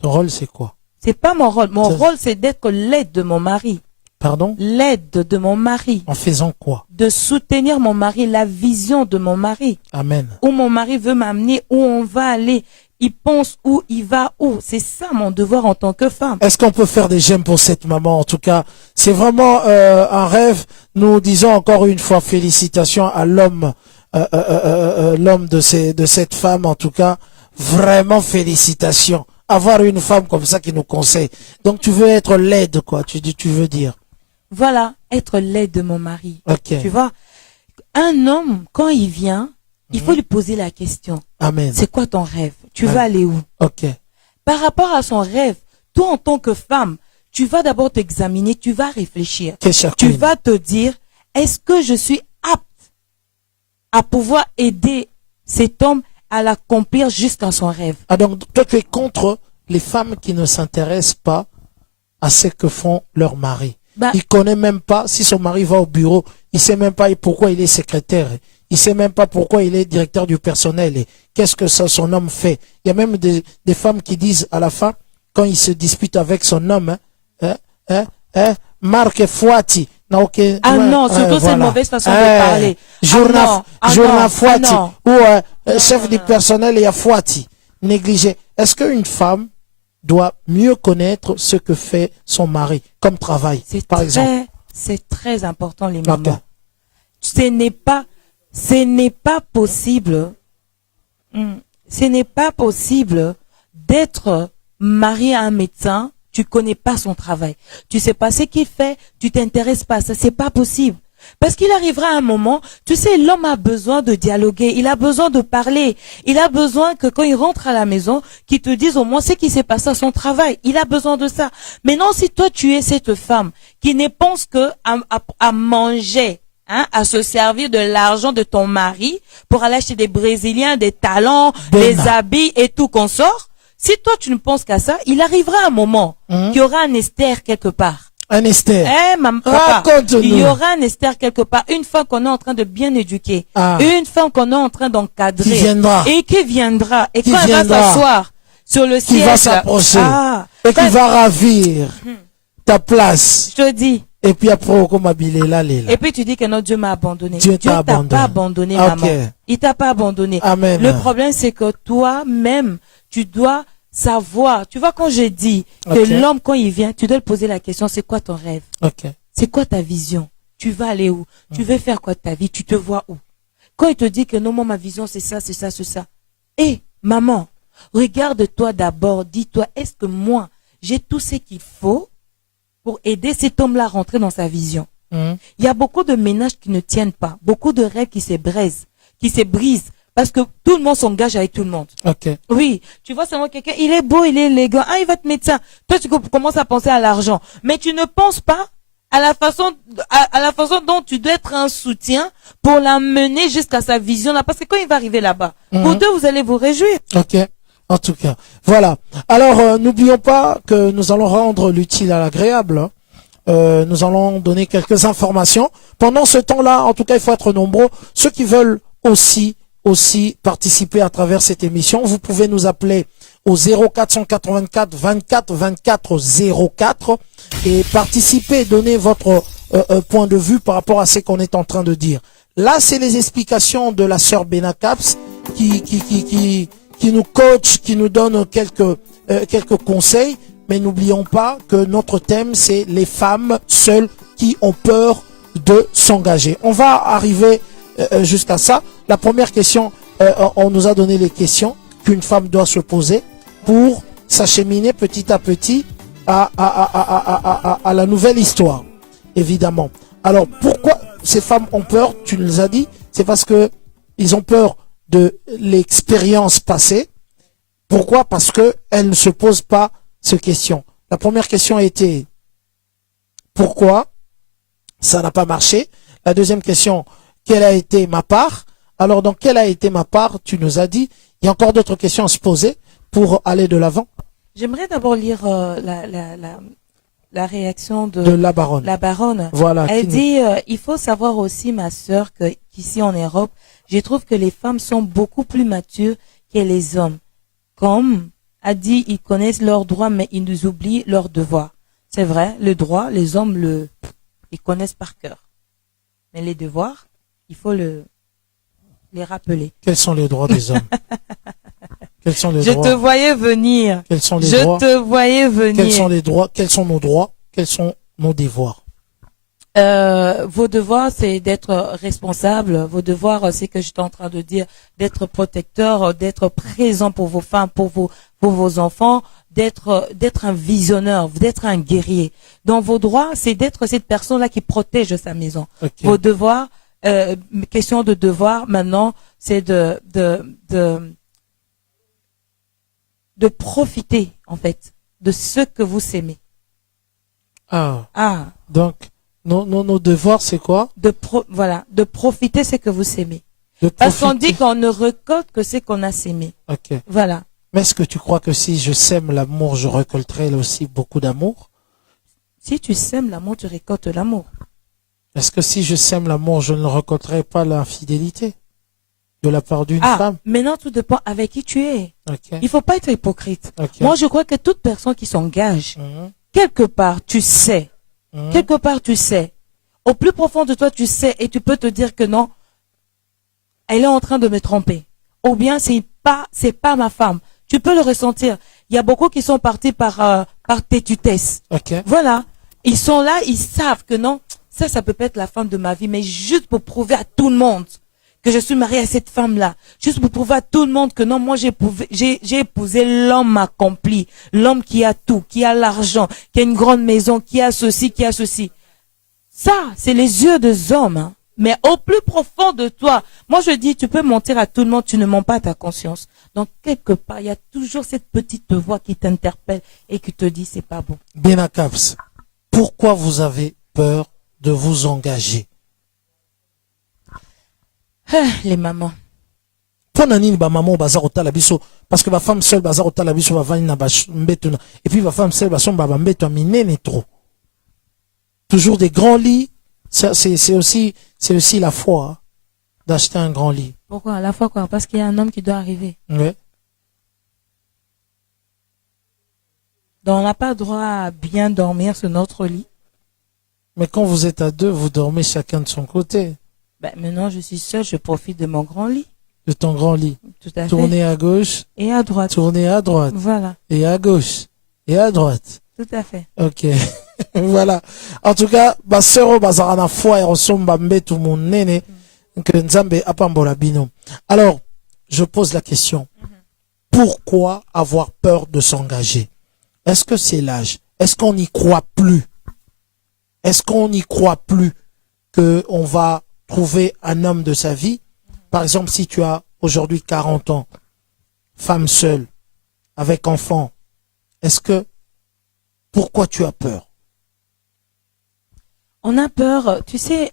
Ton rôle, c'est quoi? C'est pas mon rôle. Mon Ça- rôle, c'est d'être l'aide de mon mari. Pardon? L'aide de mon mari. En faisant quoi? De soutenir mon mari, la vision de mon mari. Amen. Où mon mari veut m'amener, où on va aller. Il pense où, il va où. C'est ça mon devoir en tant que femme. Est-ce qu'on peut faire des j'aime pour cette maman? En tout cas, c'est vraiment un rêve. Nous disons encore une fois félicitations à l'homme, l'homme de cette femme. En tout cas, vraiment félicitations. Avoir une femme comme ça qui nous conseille. Donc tu veux être l'aide, quoi. Tu veux dire. Voilà, être l'aide de mon mari. Ok. Tu vois, un homme, quand il vient, il faut lui poser la question. Amen. C'est quoi ton rêve? Tu veux aller où? Ok. Par rapport à son rêve, toi en tant que femme, tu vas d'abord t'examiner, tu vas réfléchir. Tu vas te dire, est-ce que je suis apte à pouvoir aider cet homme à l'accomplir jusqu'à son rêve? Ah, donc toi tu es contre les femmes qui ne s'intéressent pas à ce que font leurs maris. Il connaît même pas, si son mari va au bureau, il sait même pas pourquoi il est secrétaire. Il sait même pas pourquoi il est directeur du personnel et qu'est-ce que ça, son homme fait. Il y a même des femmes qui disent à la fin, quand il se dispute avec son homme, Marc Fouati. Non, okay, non, surtout c'est une mauvaise façon de parler. Journal Fouati ou chef du personnel et à Fouati. Négligé. Est-ce qu'une femme doit mieux connaître ce que fait son mari comme travail, par exemple? C'est très important, les mamans. Okay. Ce n'est pas possible d'être marié à un médecin, tu connais pas son travail, tu sais pas ce qu'il fait, tu t'intéresses pas à ça, c'est pas possible. Parce qu'il arrivera un moment, tu sais, l'homme a besoin de dialoguer, il a besoin de parler, il a besoin que quand il rentre à la maison, qu'il te dise au moins ce qui s'est passé à son travail, il a besoin de ça. Maintenant, si toi tu es cette femme qui ne pense que à manger, à se servir de l'argent de ton mari pour aller acheter des Brésiliens, des talons, des habits et tout qu'on sort. Si toi tu ne penses qu'à ça, il arrivera un moment qu'il y aura un Esther quelque part. Un Esther. Papa, il y aura un Esther quelque part. Une femme qu'on est en train de bien éduquer, une femme qu'on est en train d'encadrer, qui viendra et quand elle va s'asseoir sur le siège, qui va s'approcher et qui va ravir ta place. Je te dis. Et puis après, et puis tu dis que non, Dieu m'a abandonné. Dieu t'a pas abandonné, maman. Il t'a pas abandonné. Amen. Le problème, c'est que toi-même, tu dois savoir. Tu vois, quand je dis que l'homme, quand il vient, tu dois lui poser la question, c'est quoi ton rêve? C'est quoi ta vision? Tu vas aller où? Tu veux faire quoi de ta vie? Tu te vois où? Quand il te dit que non, moi, ma vision, c'est ça, c'est ça, c'est ça. Maman, regarde-toi d'abord. Dis-toi, est-ce que moi, j'ai tout ce qu'il faut pour aider cet homme-là à rentrer dans sa vision? Il y a beaucoup de ménages qui ne tiennent pas, beaucoup de rêves qui se brisent, parce que tout le monde s'engage avec tout le monde. Oui, tu vois seulement quelqu'un, il est beau, il est élégant, il va être médecin. Toi, tu commences à penser à l'argent, mais tu ne penses pas à la façon dont tu dois être un soutien pour l'amener jusqu'à sa vision là, parce que quand il va arriver là-bas, vous deux, vous allez vous réjouir. En tout cas, voilà. Alors, n'oublions pas que nous allons rendre l'utile à l'agréable. Nous allons donner quelques informations. Pendant ce temps-là, en tout cas, il faut être nombreux. Ceux qui veulent aussi participer à travers cette émission, vous pouvez nous appeler au 0484 24 24 04 et participer, donner votre point de vue par rapport à ce qu'on est en train de dire. Là, c'est les explications de la sœur Benacaps qui nous coach, qui nous donne quelques conseils, mais n'oublions pas que notre thème, c'est les femmes seules qui ont peur de s'engager. On va arriver jusqu'à ça. La première question, on nous a donné les questions qu'une femme doit se poser pour s'acheminer petit à petit à la nouvelle histoire, évidemment. Alors, pourquoi ces femmes ont peur? Tu nous as dit, c'est parce que ils ont peur de l'expérience passée. Pourquoi? Parce que elles ne se posent pas ces questions. La première question était pourquoi ça n'a pas marché? La deuxième question, quelle a été ma part? Alors, donc, quelle a été ma part? Tu nous as dit. Il y a encore d'autres questions à se poser pour aller de l'avant. J'aimerais d'abord lire la réaction de la baronne. La baronne. Voilà. Elle dit, il faut savoir aussi, ma sœur, qu'ici en Europe, je trouve que les femmes sont beaucoup plus matures que les hommes. Comme a dit, ils connaissent leurs droits, mais ils nous oublient leurs devoirs. C'est vrai, le droit, les hommes ils connaissent par cœur. Mais les devoirs, il faut les rappeler. Quels sont les droits des hommes? Quels sont les droits? Je te voyais venir. Quels sont les droits? Je te voyais venir. Quels sont les droits? Quels sont nos droits? Quels sont nos devoirs? Vos devoirs, c'est d'être responsable. Vos devoirs, c'est que j'étais en train de dire, d'être protecteur, d'être présent pour vos femmes, pour vos enfants, d'être un visionneur, d'être un guerrier. Donc vos droits, c'est d'être cette personne-là qui protège sa maison. Vos devoirs, question de devoir, maintenant, c'est de profiter, en fait, de ce que vous s'aimez. Ah. Ah. Donc, nos devoirs, c'est quoi? Voilà, de profiter ce que vous s'aimez. De Parce qu'on profiter. dit qu'on ne récolte que ce qu'on a sémé. Ok. Voilà. Mais est-ce que tu crois que si je sème l'amour, je récolterai aussi beaucoup d'amour? Si tu sèmes l'amour, tu récoltes l'amour. Est-ce que si je sème l'amour, je ne récolterai pas l'infidélité de la part d'une femme? Maintenant, tout dépend avec qui tu es. Ok. Il faut pas être hypocrite. Ok. Moi, je crois que toute personne qui s'engage, Mhm. quelque part, tu sais. Mhm. Quelque part, tu sais. Au plus profond de toi, tu sais et tu peux te dire que non, elle est en train de me tromper. Ou bien, c'est pas ma femme. Tu peux le ressentir. Il y a beaucoup qui sont partis par tétutesse. Ok. Voilà. Ils sont là, ils savent que non, ça peut pas être la femme de ma vie, mais juste pour prouver à tout le monde que je suis mariée à cette femme-là. Juste pour prouver à tout le monde que non, moi j'ai épousé l'homme accompli, l'homme qui a tout, qui a l'argent, qui a une grande maison, qui a ceci, qui a ceci. Ça, c'est les yeux des hommes. Hein. Mais au plus profond de toi, moi je dis, tu peux mentir à tout le monde, tu ne mens pas à ta conscience. Donc quelque part, il y a toujours cette petite voix qui t'interpelle et qui te dit, c'est pas bon. Benakaps, pourquoi vous avez peur de vous engager? Les mamans. Pona nini ba maman baza kotala biso parce que ba femme seule baza kotala biso ba vani na ba mbeto na et puis ba femme seule ba somba ba mbeto minene trop. Toujours des grands lits, c'est aussi la foi hein, d'acheter un grand lit. Pourquoi? À la fois quoi? Parce qu'il y a un homme qui doit arriver. Ouais. Donc on n'a pas droit à bien dormir sur notre lit. Mais quand vous êtes à deux, vous dormez chacun de son côté. Ben, maintenant je suis seule, je profite de mon grand lit. De ton grand lit. Tout à fait. Tournez à gauche, Et à droite. tournez à droite. Voilà. Et à gauche. Et à droite. Tout à fait. Ok. Voilà. En tout cas, basero bazara na foi et resomba mbetu monene que nzambe apambola bino. Alors, je pose la question. Pourquoi avoir peur de s'engager? Est-ce que c'est l'âge? Est-ce qu'on n'y croit plus? Est-ce qu'on n'y croit plus que on va trouver un homme de sa vie? Par exemple, si tu as aujourd'hui 40 ans, femme seule, avec enfant, est-ce que, pourquoi tu as peur? On a peur, tu sais,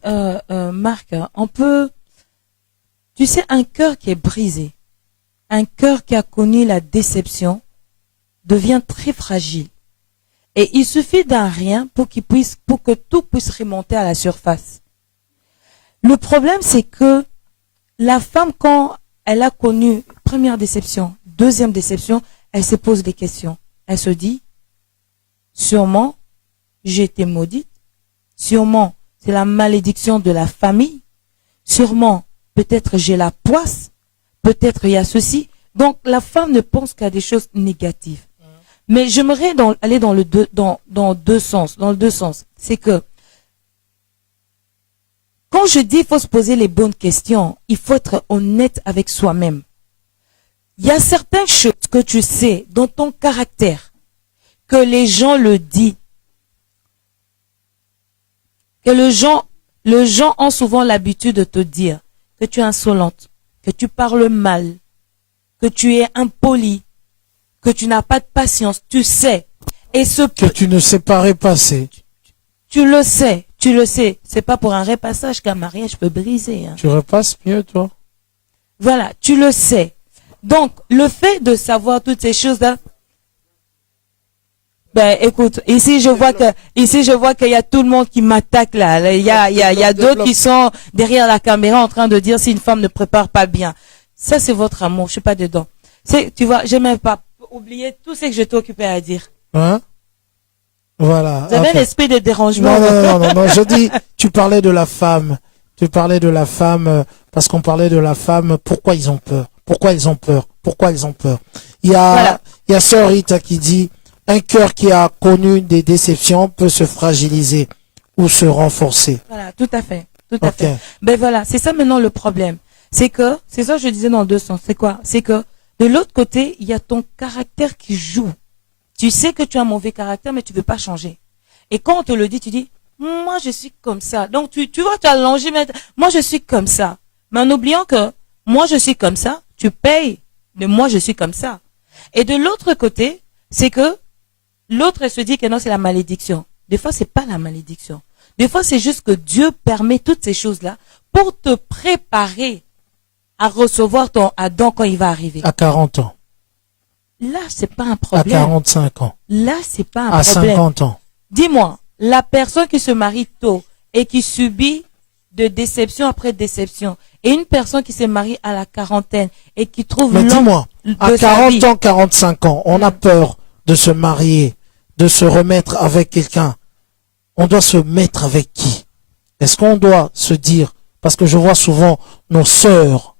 Marc, on peut, tu sais, un cœur qui est brisé, un cœur qui a connu la déception, devient très fragile. Et il suffit d'un rien pour que tout puisse remonter à la surface. Le problème, c'est que la femme, quand elle a connu première déception, deuxième déception, elle se pose des questions. Elle se dit, sûrement, j'ai été maudite. Sûrement, c'est la malédiction de la famille. Sûrement, peut-être j'ai la poisse. Peut-être il y a ceci. Donc, la femme ne pense qu'à des choses négatives. Mais j'aimerais aller dans deux sens. Dans le deux sens. C'est que, quand je dis il faut se poser les bonnes questions, il faut être honnête avec soi-même. Il y a certaines choses que tu sais dans ton caractère, que les gens le disent, que les gens ont souvent l'habitude de te dire que tu es insolente, que tu parles mal, que tu es impoli, que tu n'as pas de patience, tu sais. Et que tu ne sais pas repasser. Tu le sais, tu le sais. C'est pas pour un repassage qu'un mariage peut briser. Hein. Tu repasses mieux, toi? Voilà, tu le sais. Donc, le fait de savoir toutes ces choses-là, ben, écoute, ici, je vois qu'il y a tout le monde qui m'attaque là. Il y a d'autres qui sont derrière la caméra en train de dire si une femme ne prépare pas bien. Ça, c'est votre amour, je suis pas dedans. Tu vois, j'ai même pas oublié tout ce que j'étais occupé à dire. Hein? Voilà. Vous avez Okay. l'esprit de dérangement. Non, je dis, tu parlais de la femme. Tu parlais de la femme, parce qu'on parlait de la femme, pourquoi ils ont peur? Pourquoi ils ont peur? Pourquoi ils ont peur? Il y a Sœur Rita qui dit, un cœur qui a connu des déceptions peut se fragiliser ou se renforcer. Voilà, tout à fait. Tout à fait. Ben voilà, c'est ça maintenant le problème. C'est ça que je disais dans le deux sens. C'est quoi? C'est que, de l'autre côté, il y a ton caractère qui joue. Tu sais que tu as un mauvais caractère, mais tu veux pas changer. Et quand on te le dit, tu dis, moi, je suis comme ça. Donc, tu vois, tu as allongé, mais moi, je suis comme ça. Mais en oubliant que, moi je suis comme ça, tu payes, mais moi je suis comme ça. Et de l'autre côté, c'est que l'autre elle se dit que non, c'est la malédiction. Des fois, c'est pas la malédiction. Des fois, c'est juste que Dieu permet toutes ces choses-là pour te préparer à recevoir ton Adam quand il va arriver. À 40 ans. Là, c'est pas un À problème. 45 ans. Là, c'est pas un À problème. 50 ans. Dis-moi, la personne qui se marie tôt et qui subit de déception après déception, et une personne qui se marie à la quarantaine et qui trouve Mais l'homme dis-moi, à de sa 40 vie. ans, 45 ans, on a peur de se marier, de se remettre avec quelqu'un. On doit se mettre avec qui? Est-ce qu'on doit se dire, parce que je vois souvent nos sœurs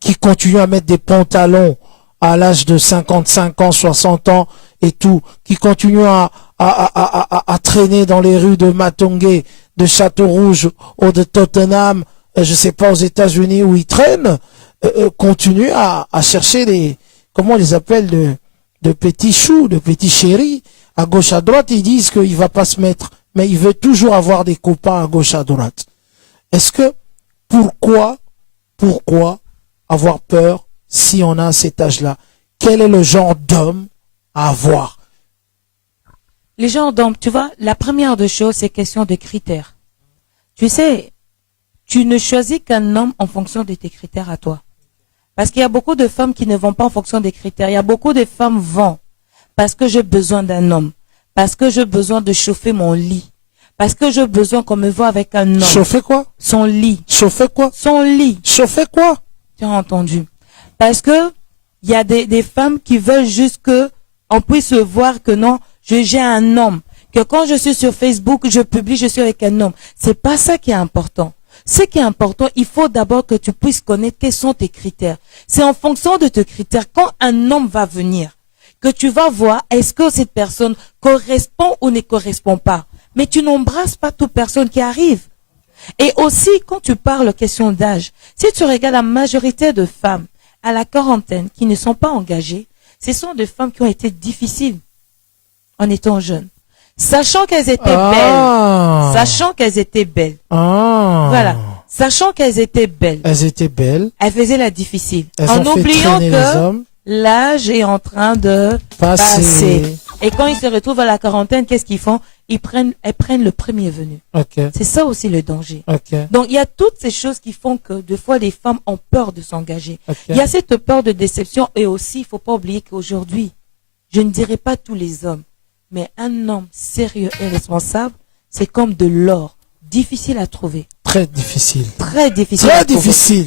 qui continuent à mettre des pantalons à l'âge de 55 ans, 60 ans et tout, qui continuent à traîner dans les rues de Matongué, de Château-Rouge ou de Tottenham, je sais pas, aux États-Unis où ils traînent, continuent à chercher les, comment on les appelle, de petits choux, de petits chéris. À gauche, à droite, ils disent qu'il va pas se mettre, mais il veut toujours avoir des copains à gauche, à droite. Est-ce que, pourquoi avoir peur si on a cet âge-là? Quel est le genre d'homme à avoir? Les gens, donc, tu vois, la première des choses, c'est question de critères. Tu sais, tu ne choisis qu'un homme en fonction de tes critères à toi. Parce qu'il y a beaucoup de femmes qui ne vont pas en fonction des critères. Il y a beaucoup de femmes vont parce que j'ai besoin d'un homme. Parce que j'ai besoin de chauffer mon lit. Parce que j'ai besoin qu'on me voit avec un homme. Chauffer quoi? Son lit. Chauffer quoi? Son lit. Chauffer quoi? Tu as entendu. Parce que il y a des femmes qui veulent juste que on puisse voir que non, j'ai un homme. Que quand je suis sur Facebook, je publie, je suis avec un homme. C'est pas ça qui est important. Ce qui est important, il faut d'abord que tu puisses connaître quels sont tes critères. C'est en fonction de tes critères, quand un homme va venir, que tu vas voir est-ce que cette personne correspond ou ne correspond pas. Mais tu n'embrasses pas toute personne qui arrive. Et aussi, quand tu parles question d'âge, si tu regardes la majorité de femmes à la quarantaine qui ne sont pas engagées, ce sont des femmes qui ont été difficiles en étant jeunes. Sachant qu'elles étaient belles. Sachant qu'elles étaient belles. Voilà. Sachant qu'elles étaient belles. Elles étaient belles. Elles faisaient la difficile. Elles en ont fait oubliant traîner les hommes. que l'âge est en train de passer. Et quand ils se retrouvent à la quarantaine, qu'est-ce qu'ils font? Elles prennent le premier venu. Okay. C'est ça aussi le danger. Okay. Donc, il y a toutes ces choses qui font que, des fois, les femmes ont peur de s'engager. Okay. Il y a cette peur de déception et aussi, il faut pas oublier qu'aujourd'hui, je ne dirais pas tous les hommes, mais un homme sérieux et responsable, c'est comme de l'or. Difficile à trouver. Très difficile. Très difficile Très à trouver. difficile.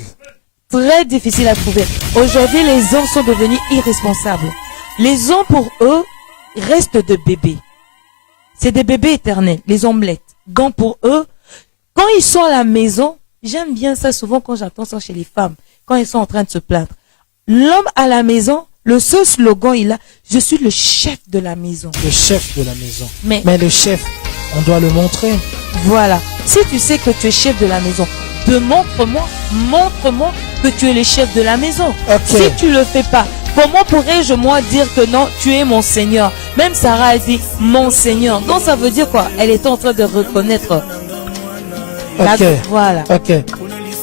Très difficile à trouver. Aujourd'hui, les hommes sont devenus irresponsables. Les hommes, pour eux, restent de bébés. C'est des bébés éternels, les omelettes. Donc pour eux, quand ils sont à la maison, j'aime bien ça souvent quand j'entends ça chez les femmes, quand ils sont en train de se plaindre. L'homme à la maison, le seul slogan il a, je suis le chef de la maison. Le chef de la maison. Mais le chef, on doit le montrer. Voilà. Si tu sais que tu es chef de la maison, montre-moi que tu es le chef de la maison. Okay. Si tu le fais pas, comment pourrais-je moi dire que non, tu es mon Seigneur? Même Sarah a dit mon Seigneur. Donc ça veut dire quoi? Elle est en train de reconnaître. Ok. Voilà. Ok.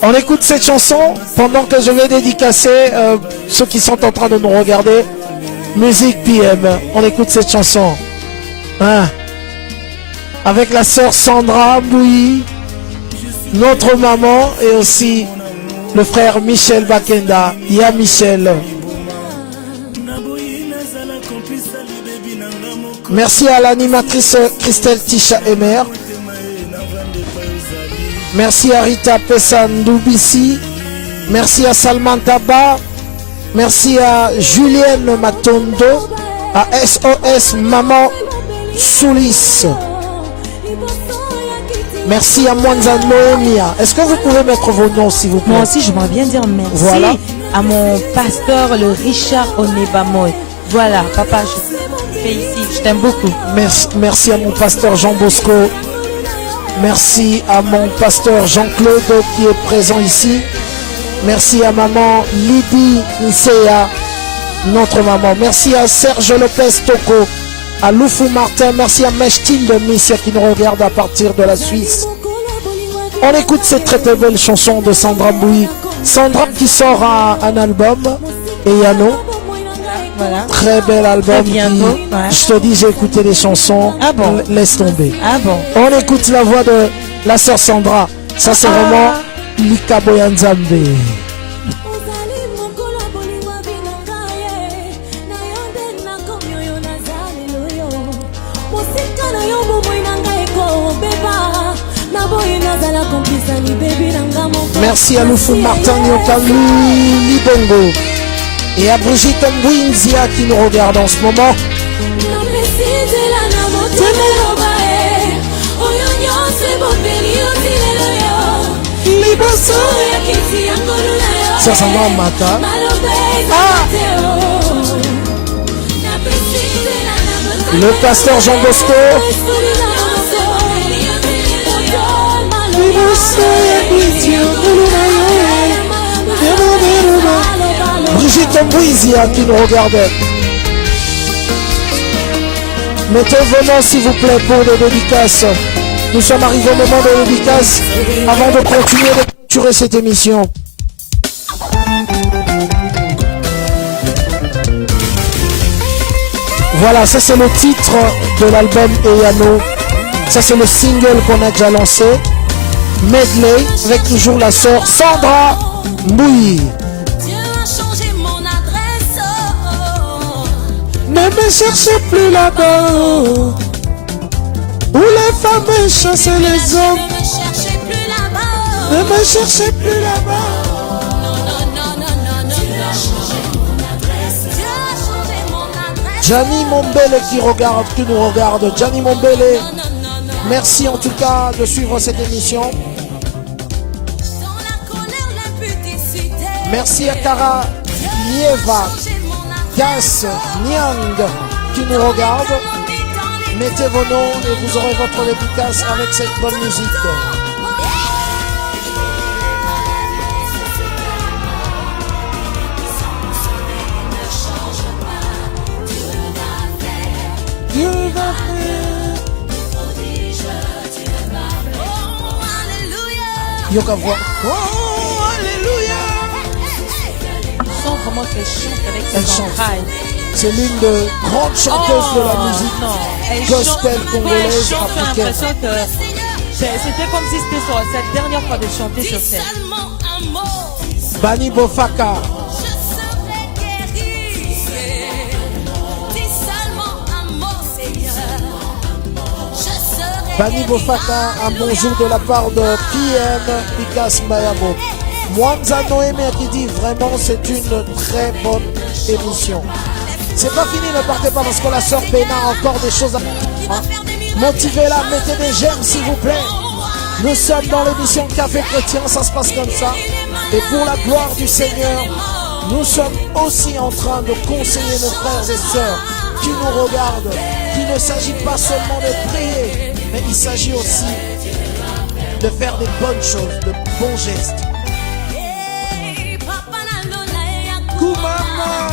On écoute cette chanson pendant que je vais dédicacer ceux qui sont en train de nous regarder. Musique PM. On écoute cette chanson. Hein? Avec la sœur Sandra Bouy, notre maman et aussi le frère Michel Bakenda. Ya Michel. Merci à l'animatrice Christelle Tisha Emer. Merci à Rita Pessandoubissi. Merci à Salman Taba. Merci à Julienne Matondo. À SOS Maman Soulis. Merci à Mwanza Noemia. Est-ce que vous pouvez mettre vos noms s'il vous plaît? Moi aussi, j'aimerais bien dire merci voilà. À mon pasteur, le Richard Onebamoy. Voilà, papa, je fais ici. Je t'aime beaucoup. Merci à mon pasteur Jean Bosco. Merci à mon pasteur Jean-Claude qui est présent ici. Merci à maman Lydie Nsea, notre maman. Merci à Serge Lopez Toko, à Loufou Martin. Merci à Mechtil de Missia qui nous regarde à partir de la Suisse. On écoute cette très très belle chanson de Sandra Bouy. Sandra qui sort un album, et Yano. Voilà. Très bel album. Très bientôt, ouais. Je te dis, j'ai écouté les chansons. Ah bon? Laisse tomber. Ah bon? On écoute la voix de la sœur Sandra. Ça, c'est vraiment Lika Boyanzambe. Merci à Loufou Martin Nyokalu Libongo et à Brigitte Mbouinzia qui nous regarde en ce moment. Ça s'en va en matin. Le pasteur Jean Bosco. Brigitte Mbouizia qui nous regardait. Mettez vos noms s'il vous plaît pour des dédicaces. Nous sommes arrivés au moment des dédicaces avant de continuer de clôturer cette émission. Voilà, ça c'est le titre de l'album Eyano. Ça c'est le single qu'on a déjà lancé. Medley avec toujours la sœur Sandra Mbouyi. Ne me cherchez plus là-bas où les femmes chassent les hommes. Ne me cherchez plus là-bas. Gianni Mombele qui nous regarde. Gianni Mombele, merci en tout cas de suivre cette émission. Merci à Kara Nieva, Gas, Nyang qui nous regarde. Mettez vos noms et vous aurez votre dédicace avec cette bonne musique. Dieu va faire. Yoka voix. Oh, alléluia. On sent vraiment qu'elle chante avec Elle ses chante. entrailles. C'est l'une de grandes chanteuses de la musique Non, elle gospel chante, congolaise, elle chante, j'ai africaine. l'impression que c'était comme si c'était sa dernière fois de chanter sur scène. Bani Bofaka. Bani Bofaka, un bonjour de la part de PM Pikas Mayabo. Mwanza Noémie qui dit vraiment c'est une très bonne émission. C'est pas fini, ne partez pas parce que la sœur Béna a encore des choses à dire. Motivez-la, mettez des j'aime s'il vous plaît. Nous sommes dans l'émission Café Chrétien, ça se passe comme ça. Et pour la gloire du Seigneur, nous sommes aussi en train de conseiller nos frères et sœurs qui nous regardent, qu'il ne s'agit pas seulement de prier, mais il s'agit aussi de faire des bonnes choses, de bons gestes. Koumama.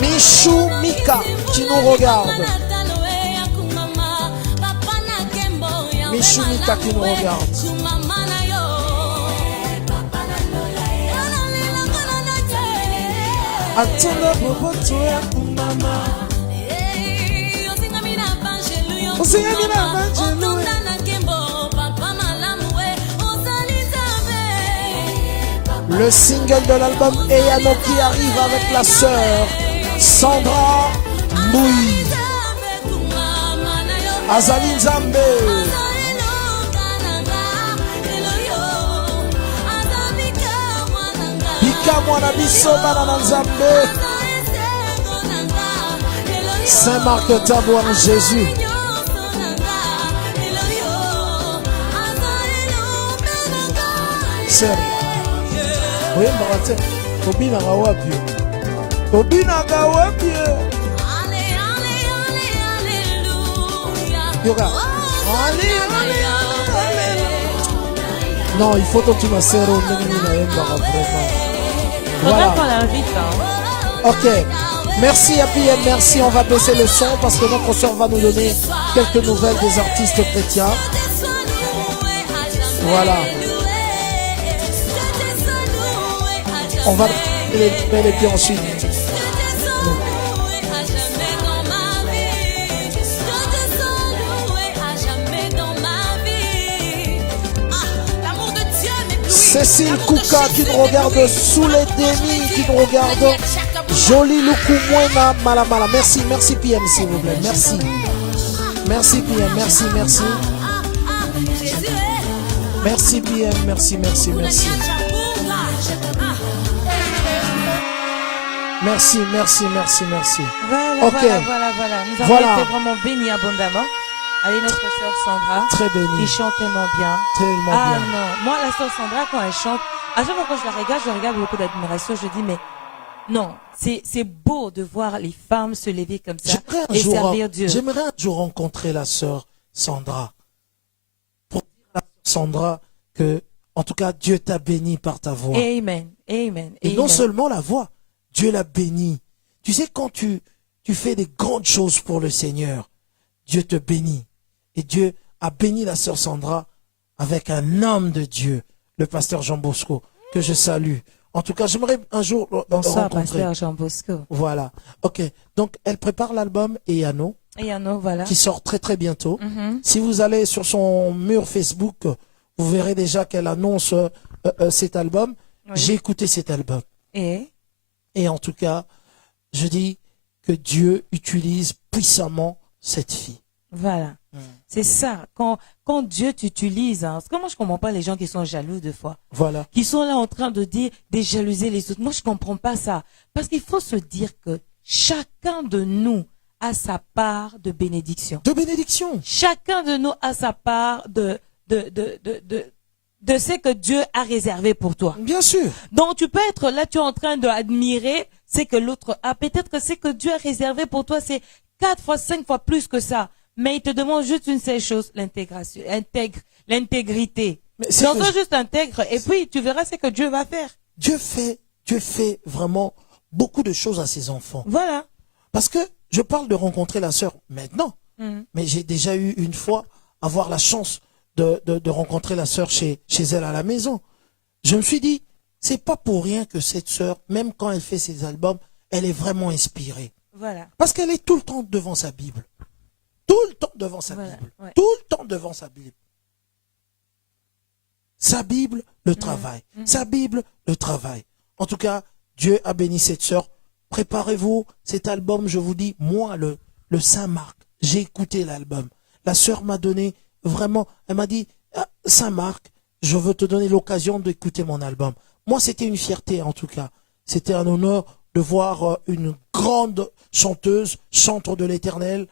Michou Mika qui nous regarde. Michou Mika qui nous regarde. Atona boboto ya kumama. Osingamina banjelu. Le single de l'album Eyano qui arrive avec la sœur Sandra Mbouyi. Azali Nzambe. Bika mwana biso bana na Nzambe. Saint-Marc Tabour Jésus. Sœur. Oui, Mbarate. Obinaka wapi? Obinaka wapi? Yoga. Non, il faut que tu me serres au vraiment. Faudrait Voilà. qu'on l'invite. Hein. Ok. Merci à PM, merci. On va baisser le son parce que notre soeur va nous donner quelques nouvelles des artistes chrétiens. Voilà. On va les nouvelles et puis ensuite. Cécile Kouka qui nous regarde sous les dénis, qui nous regarde. Joli Luku Mwena Malamala. Merci, merci PM s'il vous plaît. Merci. Merci PM, merci, merci. Merci PM, merci, merci, merci. Merci, merci, merci, merci. Voilà, Ok. voilà. Nous avons été vraiment bénis abondamment. Allez, notre sœur Sandra. Très bénie. Qui chante tellement bien. Tellement Ah bien. non, moi la sœur Sandra quand elle chante, à chaque fois quand je regarde avec beaucoup d'admiration, je dis mais non, c'est beau de voir les femmes se lever comme ça et servir Dieu. J'aimerais un jour rencontrer la sœur Sandra. Pour dire à la sœur Sandra que, en tout cas, Dieu t'a béni par ta voix. Amen, amen. Et amen. non seulement la voix, Dieu l'a béni. Tu sais, quand tu fais des grandes choses pour le Seigneur, Dieu te bénit. Et Dieu a béni la sœur Sandra avec un homme de Dieu, le pasteur Jean Bosco, que je salue. En tout cas, j'aimerais un jour le Bonsoir, rencontrer. pasteur Jean Bosco. Voilà. Ok. Donc, elle prépare l'album Eyano, Eyano, voilà. qui sort très très bientôt. Mhm. Si vous allez sur son mur Facebook, vous verrez déjà qu'elle annonce cet album. Oui. J'ai écouté cet album. Et En tout cas, je dis que Dieu utilise puissamment cette fille. voilà. C'est ça. Quand Dieu t'utilise, hein, parce que moi je comprends pas les gens qui sont jaloux de fois. Voilà. Qui sont là en train de dire, de jalouser les autres. Moi je comprends pas ça. Parce qu'il faut se dire que chacun de nous a sa part de bénédiction. De bénédiction. Chacun de nous a sa part de ce que Dieu a réservé pour toi. Bien sûr. Donc tu peux être là, tu es en train d'admirer ce que l'autre a. Peut-être que ce que Dieu a réservé pour toi, c'est 4 fois, 5 fois plus que ça. Mais il te demande juste une seule chose, l'intégration, l'intégrité. Donc sois juste intègre et puis tu verras ce que Dieu va faire. Dieu fait vraiment beaucoup de choses à ses enfants. Voilà. Parce que je parle de rencontrer la sœur maintenant, mais j'ai déjà eu une fois avoir la chance de rencontrer la sœur chez elle à la maison. Je me suis dit, c'est pas pour rien que cette sœur, même quand elle fait ses albums, elle est vraiment inspirée. Voilà. Parce qu'elle est tout le temps devant sa Bible. Tout le temps devant sa Voilà, Bible. ouais. Tout le temps devant sa Bible. Sa Bible, le travail. Sa Bible, le travail. En tout cas, Dieu a béni cette sœur. Préparez-vous, cet album, je vous dis, moi, le Saint-Marc, j'ai écouté l'album. La sœur m'a donné vraiment, elle m'a dit, ah, Saint-Marc, je veux te donner l'occasion d'écouter mon album. Moi, c'était une fierté, en tout cas. C'était un honneur de voir une grande chanteuse, chantre de l'Éternel,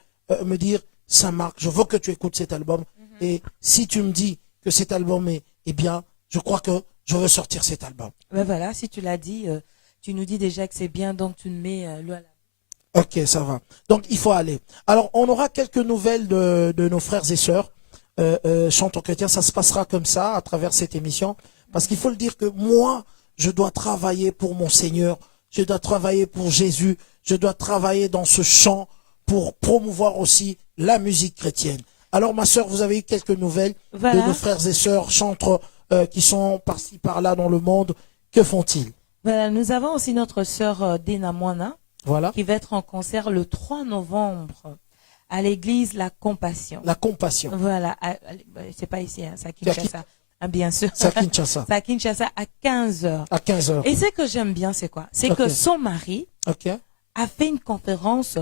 me dire, Saint-Marc, je veux que tu écoutes cet album. Et si tu me dis que cet album est bien, je crois que je veux sortir cet album. Ben voilà, si tu l'as dit, tu nous dis déjà que c'est bien, donc tu nous mets l'eau à la... Ok, ça va. Donc, il faut aller. Alors, on aura quelques nouvelles de nos frères et sœurs, chanteurs chrétiens. Ça se passera comme ça, à travers cette émission. Parce qu'il faut le dire que moi, je dois travailler pour mon Seigneur. Je dois travailler pour Jésus. Je dois travailler dans ce chant pour promouvoir aussi la musique chrétienne. Alors, ma sœur, vous avez eu quelques nouvelles Voilà. de nos frères et sœurs chantres qui sont par-ci, par-là dans le monde. Que font-ils? Voilà, nous avons aussi notre sœur Dena Moana, Voilà. qui va être en concert le 3 novembre à l'église La Compassion. La compassion. Voilà, c'est pas ici, hein, c'est à Kinshasa. Ah, bien sûr. C'est à Kinshasa. C'est à Kinshasa à 15h. À 15h. Et ce que j'aime bien, c'est quoi? C'est que Ok. son mari Ok. a fait une conférence.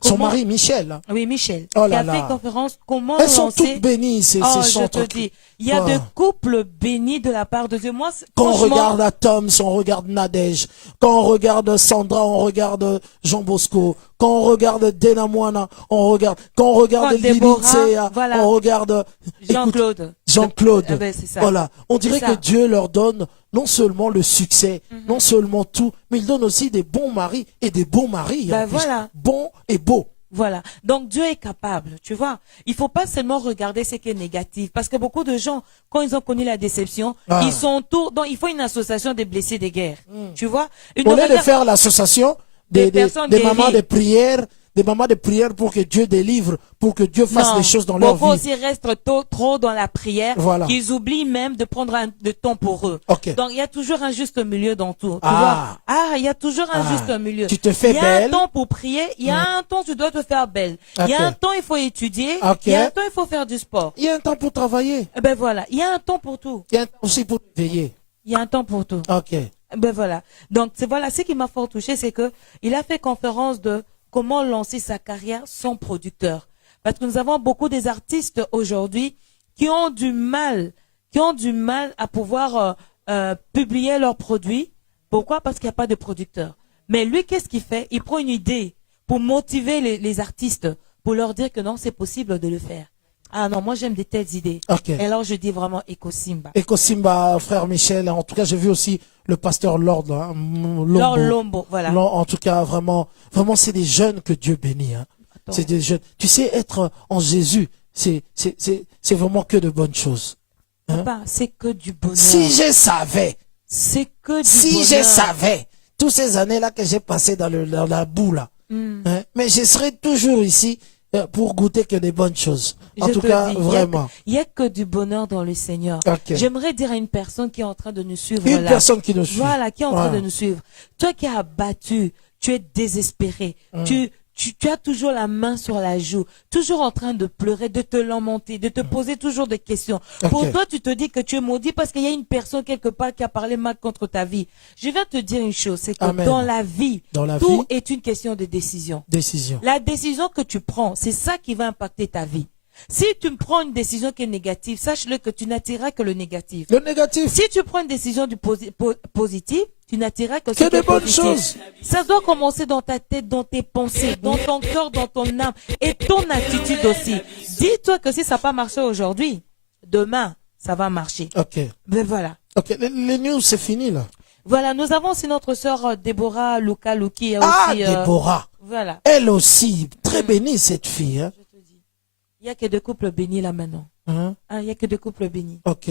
Son comment- mari, Michel. Oui, Michel. Oh qui là a fait là. une conférence comment Elles sont lancer. toutes bénies, ces Oh, je chantres. te dis, il y a Oh. de couples bénis de la part de Dieu. Moi, Quand on franchement, regarde Atoms, on regarde Nadège. Quand on regarde Sandra, on regarde Jean Bosco. Quand on regarde Dena Moana, on regarde. Quand on regarde Quand Lili Déborah, Tsea, voilà. on regarde écoute, Jean-Claude. Jean-Claude. Eh ben, c'est ça. Voilà. On dirait C'est que ça. Dieu leur donne non seulement le succès, non seulement tout, mais il donne aussi des bons maris et des beaux maris. Ben, en plus. voilà. Bons et beaux. Voilà. Donc Dieu est capable, tu vois. Il faut pas seulement regarder ce qui est négatif, parce que beaucoup de gens, quand ils ont connu la déception, Ah. ils sont tout. Donc il faut une association des blessés des guerres, tu vois. Une Au lieu de regarde- faire l'association, des personnes des mamans guéries. de prière, des mamans de prière pour que Dieu délivre, pour que Dieu fasse Non, des choses dans leur beaucoup vie. aussi restent trop dans la prière, Voilà. qu'ils oublient même de prendre de temps pour eux. Ok. Donc il y a toujours un juste milieu dans tout. Tu Ah. vois? Il y a toujours un Ah. juste milieu. Tu te fais il y a belle. un temps pour prier, il y a un temps tu dois te faire belle. Il y Ok. a un temps il faut étudier, Ok. il y a un temps il faut faire du sport. Il y a un temps pour travailler. Eh ben voilà, il y a un temps pour tout. Il y a un temps aussi pour veiller. Il y a un temps pour tout. Ok. Ben voilà. Donc voilà, ce qui m'a fort touché, c'est que il a fait conférence de comment lancer sa carrière sans producteur. Parce que nous avons beaucoup des artistes aujourd'hui qui ont du mal à pouvoir publier leurs produits. Pourquoi? Parce qu'il n'y a pas de producteur. Mais lui, qu'est-ce qu'il fait? Il prend une idée pour motiver les artistes, pour leur dire que non, c'est possible de le faire. Ah non, moi j'aime des telles idées. Ok. Et alors je dis vraiment Ecosimba. Ecosimba, frère Michel. En tout cas, j'ai vu aussi le pasteur Lord, là, Lombo. Lord Lombo, voilà. En tout cas, vraiment, c'est des jeunes que Dieu bénit. Hein. Attends. C'est des jeunes. Tu sais, être en Jésus, c'est vraiment que de bonnes choses. Hein? Papa, c'est que du bonheur. Si je savais, C'est que du si bonheur. je savais, toutes ces années-là que j'ai passées dans la boue, là, Hmm. hein, mais je serais toujours ici pour goûter que des bonnes choses. En Je tout te cas, dis, vraiment. Il n'y a que du bonheur dans le Seigneur. Ok. J'aimerais dire à une personne qui est en train de nous suivre Une là. personne qui nous suit. Voilà, qui est en train Voilà. de nous suivre. Toi qui es abattu, tu es désespéré, tu as toujours la main sur la joue, toujours en train de pleurer, de te lamenter, de te poser toujours des questions. Ok. Pour toi, tu te dis que tu es maudit parce qu'il y a une personne quelque part qui a parlé mal contre ta vie. Je viens te dire une chose, c'est que Amen. dans la vie, Dans la tout vie, est une question de décision. décision. La décision que tu prends, c'est ça qui va impacter ta vie. Si tu prends une décision qui est négative, sache-le que tu n'attireras que le négatif. Le négatif, Si tu prends une décision positive, tu n'attireras que ce que qui est de bonnes positif. choses. Ça doit commencer dans ta tête, dans tes pensées, dans ton cœur, dans ton âme et ton attitude aussi. Dis-toi que si ça n'a pas marché aujourd'hui, demain, ça va marcher. Ok. Mais voilà. Ok. Les news, c'est fini, là. Voilà, nous avons aussi notre sœur Déborah Luka Luki. Ah, Aussi, Déborah. voilà. Elle aussi, très bénie, cette fille. Hein. Je te dis. Il n'y a que des couples bénis là maintenant. Hein? Il n'y a que des couples bénis. Ok.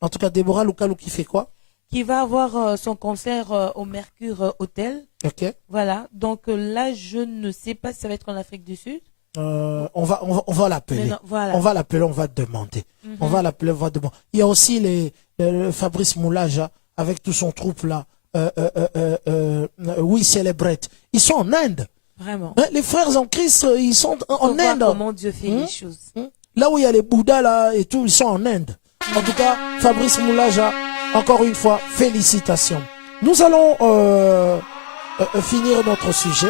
En tout cas, Déborah Lukalu qui fait quoi? Qui va avoir son concert au Mercure Hotel. Ok. Voilà. Donc là, je ne sais pas si ça va être en Afrique du Sud. On va l'appeler. Mais non, voilà. On va l'appeler, on va demander. On va l'appeler, on va demander. Il y a aussi le Fabrice Moulaja avec tout son troupe là. Oui, Celebrate. Ils sont en Inde. Vraiment. Hein, les frères en Christ, ils sont Faut en voir Inde. comment Dieu fait les choses. Là où il y a les Bouddhas là et tout, ils sont en Inde. En tout cas, Fabrice Moulaja, encore une fois, félicitations. Nous allons finir notre sujet.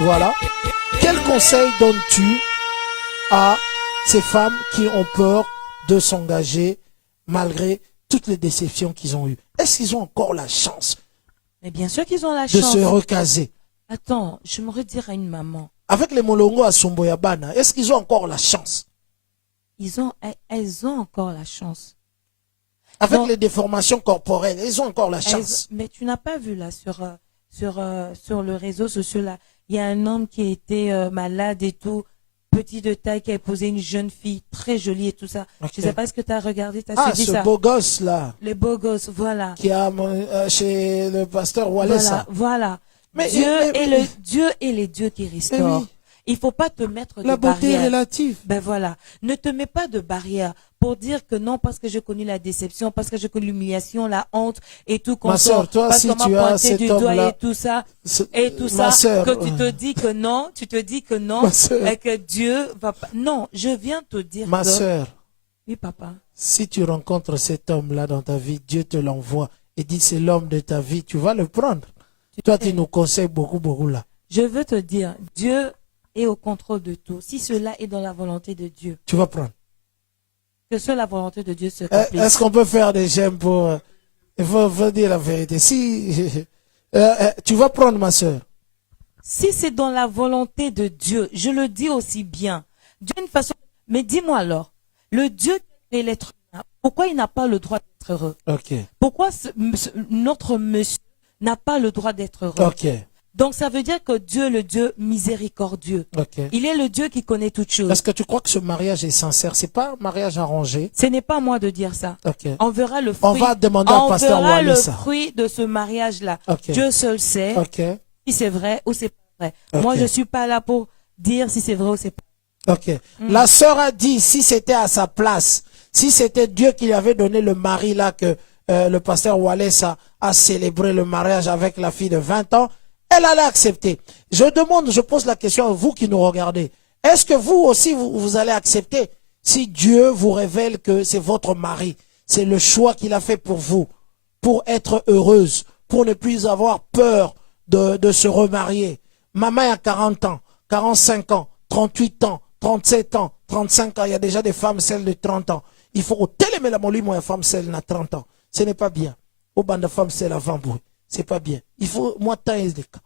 Voilà. Quel conseil donnes-tu à ces femmes qui ont peur de s'engager malgré toutes les déceptions qu'ils ont eues? Est-ce qu'ils ont encore la chance Mais bien sûr qu'ils ont la de chance. se recaser? Attends, je me redire à une maman. Avec les Molongo à Somboyabana, est-ce qu'ils ont encore la chance? Elles ont encore la chance. Avec Non. les déformations corporelles, ils ont encore la chance. Mais tu n'as pas vu là sur le réseau social là, il y a un homme qui a été malade et tout, petit de taille, qui a épousé une jeune fille très jolie et tout ça. Ok. Je ne sais pas ce que tu as regardé, tu as Ah, suivi ce ça. beau gosse là, Les beaux gosses, voilà. qui a chez le pasteur Walesa. Voilà. Mais- Dieu mais- est les dieux qui restaurent. oui. Il faut pas te mettre de La beauté est barrières. relative. Ben voilà, ne te mets pas de barrière pour dire que non parce que j'ai connu la déception, parce que j'ai connu l'humiliation, la honte et tout Ma sœur, toi, parce si qu'on m'a tu as pointé cet du doigt homme-là, et tout ça Ma sœur, que tu te dis que non, Ma sœur. et que Dieu va pas. Non, je viens te dire ma que sœur, oui papa. si tu rencontres cet homme-là dans ta vie, Dieu te l'envoie et dit c'est l'homme de ta vie, tu vas le prendre. Toi, tu nous conseilles beaucoup, beaucoup là. Je veux te dire, Dieu est au contrôle de tout. Si cela est dans la volonté de Dieu, Tu vas prendre. que seule la volonté de Dieu se accomplisse. Est-ce qu'on peut faire des j'aime pour... Il faut dire la vérité. Si tu vas prendre ma sœur. Si c'est dans la volonté de Dieu, je le dis aussi bien. Dieu a une façon. Mais dis-moi alors, le Dieu qui est l'être humain, pourquoi il n'a pas le droit d'être heureux? Ok. Pourquoi notre monsieur n'a pas le droit d'être heureux? Ok. Donc ça veut dire que Dieu est le Dieu miséricordieux. Ok. Il est le Dieu qui connaît toutes choses. Est-ce que tu crois que ce mariage est sincère? C'est pas un mariage arrangé. Ce n'est pas à moi de dire ça. Ok. On verra le fruit. On va demander au pasteur On verra le Walesa. fruit de ce mariage-là. Ok. Dieu seul sait. Ok. si c'est vrai ou c'est pas vrai. Ok. Moi, je suis pas là pour dire si c'est vrai ou c'est pas vrai. Ok. La sœur a dit, si c'était à sa place, si c'était Dieu qui lui avait donné le mari là que le pasteur Wallace a célébré le mariage avec la fille de 20 ans, elle allait accepter. Je pose la question à vous qui nous regardez. Est-ce que vous aussi, vous allez accepter si Dieu vous révèle que c'est votre mari, c'est le choix qu'il a fait pour vous, pour être heureuse, pour ne plus avoir peur de se remarier. Maman a 40 ans, 45 ans, 38 ans, 37 ans, 35 ans. Il y a déjà des femmes, celles de 30 ans. Il faut télémer la molly, moi, une femme, celle n'a 30 ans. Ce n'est pas bien. Au bande de femmes, c'est la vambouille. C'est pas bien. Il faut, moi, des cas.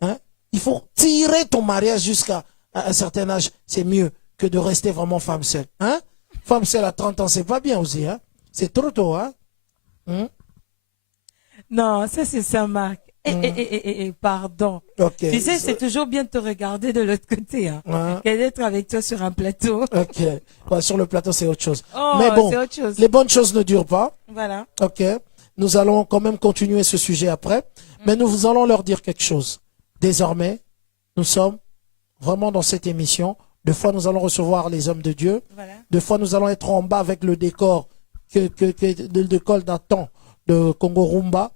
Hein? Il faut tirer ton mariage jusqu'à un certain âge. C'est mieux que de rester vraiment femme seule. Hein? Femme seule à 30 ans, c'est pas bien aussi. Hein? C'est trop tôt. Hein? Non, ça c'est Saint-Marc. Pardon. Okay. Tu sais, c'est toujours bien de te regarder de l'autre côté. Hein. Que d'être avec toi sur un plateau. Ok. Ouais, sur le plateau, c'est autre chose. Oh, mais bon, c'est autre chose. les bonnes choses ne durent pas. Voilà. Ok. Nous allons quand même continuer ce sujet après. Mais nous allons leur dire quelque chose. Désormais, nous sommes vraiment dans cette émission. Deux fois, nous allons recevoir les hommes de Dieu. Voilà. Deux fois, nous allons être en bas avec le décor le décor d'un temps de Congo Rumba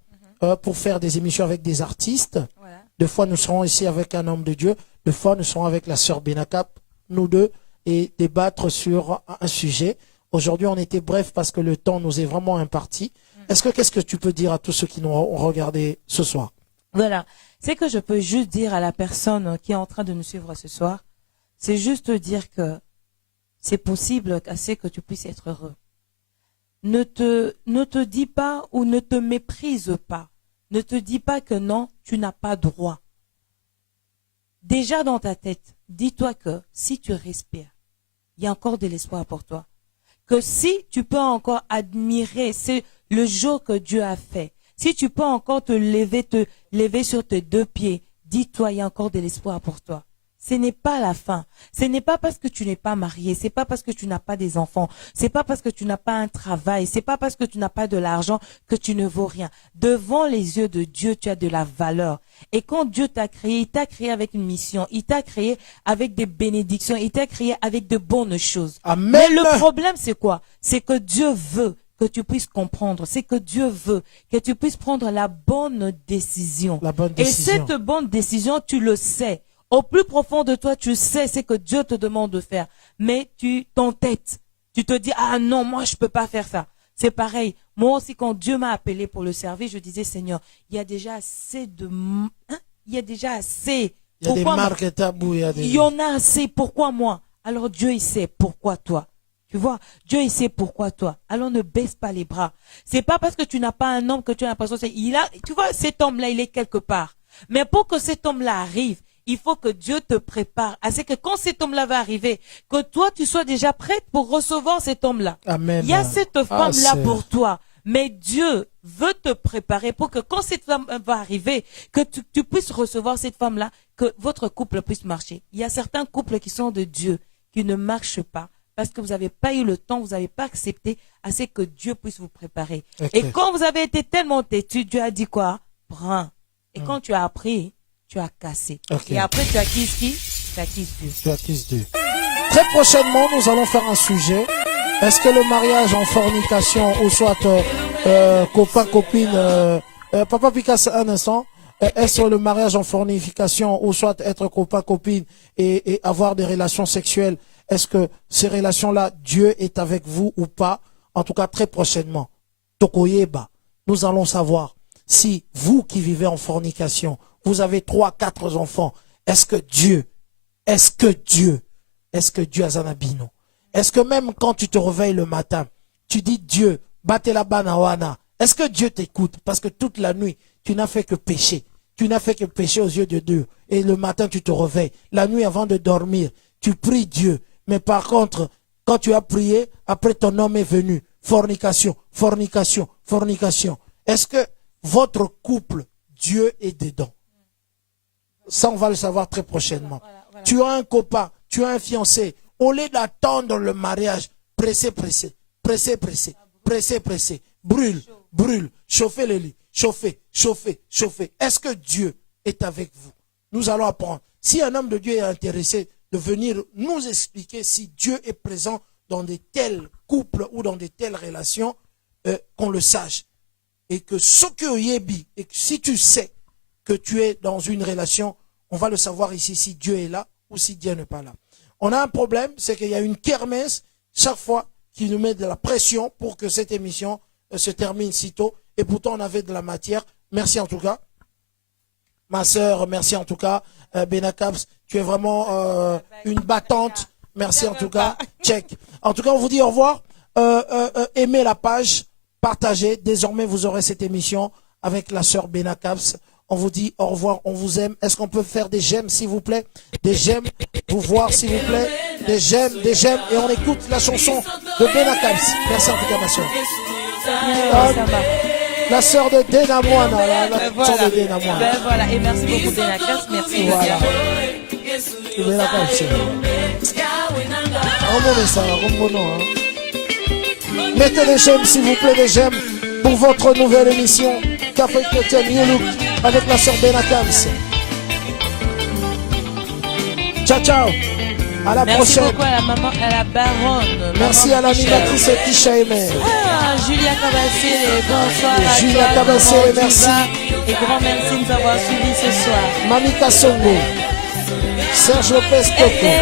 pour faire des émissions avec des artistes. Voilà. Deux fois, nous serons ici avec un homme de Dieu. Deux fois, nous serons avec la sœur Benakap, nous deux, et débattre sur un sujet. Aujourd'hui, on était bref parce que le temps nous est vraiment imparti. Qu'est-ce que tu peux dire à tous ceux qui nous ont regardé ce soir? Voilà. C'est que je peux juste dire à la personne qui est en train de nous suivre ce soir, c'est juste dire que c'est possible assez que tu puisses être heureux. Ne te dis pas ou ne te méprise pas. Ne te dis pas que non, tu n'as pas droit. Déjà dans ta tête, dis-toi que si tu respires, il y a encore de l'espoir pour toi. Que si tu peux encore admirer le jour que Dieu a fait, si tu peux encore te lever sur tes deux pieds, dis-toi, il y a encore de l'espoir pour toi. Ce n'est pas la fin. Ce n'est pas parce que tu n'es pas marié, c'est pas parce que tu n'as pas des enfants, c'est pas parce que tu n'as pas un travail, c'est pas parce que tu n'as pas de l'argent que tu ne vaux rien. Devant les yeux de Dieu, tu as de la valeur. Et quand Dieu t'a créé, il t'a créé avec une mission, il t'a créé avec des bénédictions, il t'a créé avec de bonnes choses. Amen. Mais le problème, c'est quoi? C'est que Dieu veut que tu puisses comprendre, c'est que Dieu veut que tu puisses prendre la bonne décision. La bonne décision. Et cette bonne décision, tu le sais. Au plus profond de toi, tu sais ce que Dieu te demande de faire. Mais tu t'entêtes. Tu te dis, ah non, moi, je peux pas faire ça. C'est pareil. Moi aussi, quand Dieu m'a appelé pour le servir, je disais, Seigneur, il y a déjà assez de... il y a déjà assez. Il y a des marques tabous. Il y en a assez. Pourquoi moi? Alors Dieu, il sait pourquoi toi. Tu vois, Dieu, il sait pourquoi toi. Alors ne baisse pas les bras. C'est pas parce que tu n'as pas un homme que tu as l'impression... Tu vois, cet homme-là, il est quelque part. Mais pour que cet homme-là arrive, il faut que Dieu te prépare. C'est que quand cet homme-là va arriver, que toi, tu sois déjà prête pour recevoir cet homme-là. Amen. Il y a cette femme-là pour toi. Mais Dieu veut te préparer pour que quand cette femme va arriver, que tu puisses recevoir cette femme-là, que votre couple puisse marcher. Il y a certains couples qui sont de Dieu, qui ne marchent pas. Parce que vous n'avez pas eu le temps, vous n'avez pas accepté assez que Dieu puisse vous préparer. Okay. Et quand vous avez été tellement têtu, Dieu a dit quoi? Prends. Et quand tu as appris, tu as cassé. Okay. Et après, tu acquises qui? Tu acquises Dieu. Tu acquises Dieu. Très prochainement, nous allons faire un sujet. Est-ce que le mariage en fornication ou soit copain, copine, Papa Picasso, un instant. Est-ce le mariage en fornication ou soit être copain, copine et avoir des relations sexuelles? Est-ce que ces relations-là, Dieu est avec vous ou pas? En tout cas, très prochainement. Tokoyeba, nous allons savoir si vous qui vivez en fornication, vous avez 3, 4 enfants, est-ce que Dieu Azanabino, est-ce que même quand tu te réveilles le matin, tu dis Dieu, battez la banawana, est-ce que Dieu t'écoute? Parce que toute la nuit, tu n'as fait que pécher. Tu n'as fait que pécher aux yeux de Dieu. Et le matin, tu te réveilles. La nuit avant de dormir, tu pries Dieu. Mais par contre, quand tu as prié, après ton homme est venu. Fornication, fornication, fornication. Est-ce que votre couple, Dieu est dedans? Ça, on va le savoir très prochainement. Voilà. Tu as un copain, tu as un fiancé. Au lieu d'attendre le mariage, pressé, pressé, pressé, pressé, pressé, pressé. Brûle, brûle, chauffez le lit, chauffez, chauffez, chauffez. Est-ce que Dieu est avec vous. Nous allons apprendre. Si un homme de Dieu est intéressé de venir nous expliquer si Dieu est présent dans de tels couples ou dans de telles relations, qu'on le sache. Et que ce que yebi, et que si tu sais que tu es dans une relation, on va le savoir ici si Dieu est là ou si Dieu n'est pas là. On a un problème, c'est qu'il y a une kermesse chaque fois qui nous met de la pression pour que cette émission se termine si tôt. Et pourtant, on avait de la matière. Merci en tout cas. Ma sœur, merci en tout cas. Benacaps, tu es vraiment une battante. Merci en tout cas. Check. En tout cas, on vous dit au revoir. Aimez la page, partagez. Désormais, vous aurez cette émission avec la sœur Benacaps. On vous dit au revoir, on vous aime. Est-ce qu'on peut faire des j'aime, s'il vous plaît? Des j'aime, vous voir, s'il vous plaît. Des j'aime. Et on écoute la chanson de Benacaps. Merci en tout cas, ma sœur. La sœur de Dena Moana, la sœur de Dena Moana. Ben voilà, et merci beaucoup Benacaps, merci. Voilà. Benacaps. Mettez des j'aime, s'il vous plaît, des j'aime pour votre nouvelle émission Café Chrétien New Look avec la sœur Benacaps. Ciao, ciao. À la merci prochaine. Beaucoup à la maman, à la baronne. Merci à l'animatrice Tisha Aimé. Julia Cabassé, bonsoir à Julia toi. Cabassé, merci. Et grand merci de nous avoir suivis ce soir. Mami Kassongo. Serge Lopez Coco.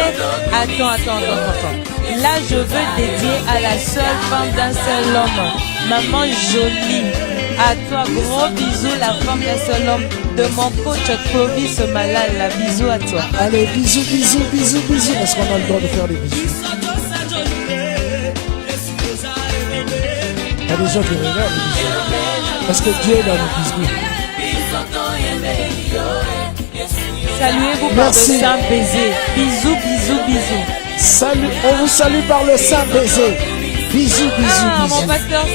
Attends. Là, je veux dédier à la seule femme d'un seul homme, Maman Jolie. À toi, gros bisous, la femme d'un seul homme de mon coach Clovis Malala. Bisous à toi. Allez, bisous. Est-ce qu'on a le droit de faire des bisous? Il y a des gens qui regardent les bisous. Parce que Dieu est dans les bisous. Saluez-vous par le saint baiser. Bisous. Salut, on vous salue par le saint baiser. Bisous. Mon pasteur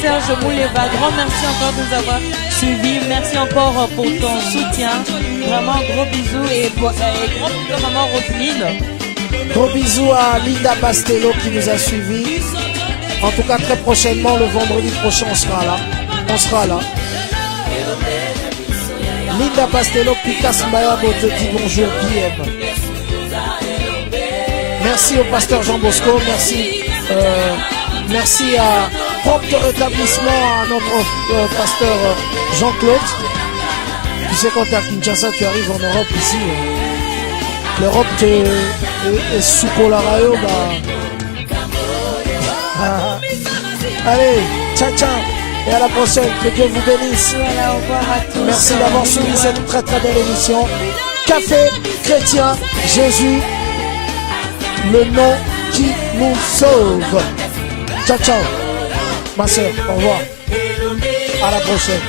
Serge Mouleva, grand merci encore de nous avoir suivis. Merci encore pour ton soutien. Vraiment, gros bisous et gros bisous à maman Roselyne. Gros bisous à Linda Bastello qui nous a suivis. En tout cas, très prochainement, le vendredi prochain, on sera là. Linda Bastello, Picasso Mbayabo te dit bonjour, PM. Merci au pasteur Jean Bosco, merci à propre rétablissement à notre pasteur Jean-Claude. Tu sais, quand tu es à Kinshasa, tu arrives en Europe ici. L'Europe est sous Polarayo. Allez, ciao. Et à la prochaine, que Dieu vous bénisse. Voilà, au revoir à tous. Merci d'avoir suivi cette très belle émission. Café Chrétien Jésus, le nom qui nous sauve. Ciao. Ma soeur, au revoir. À la prochaine.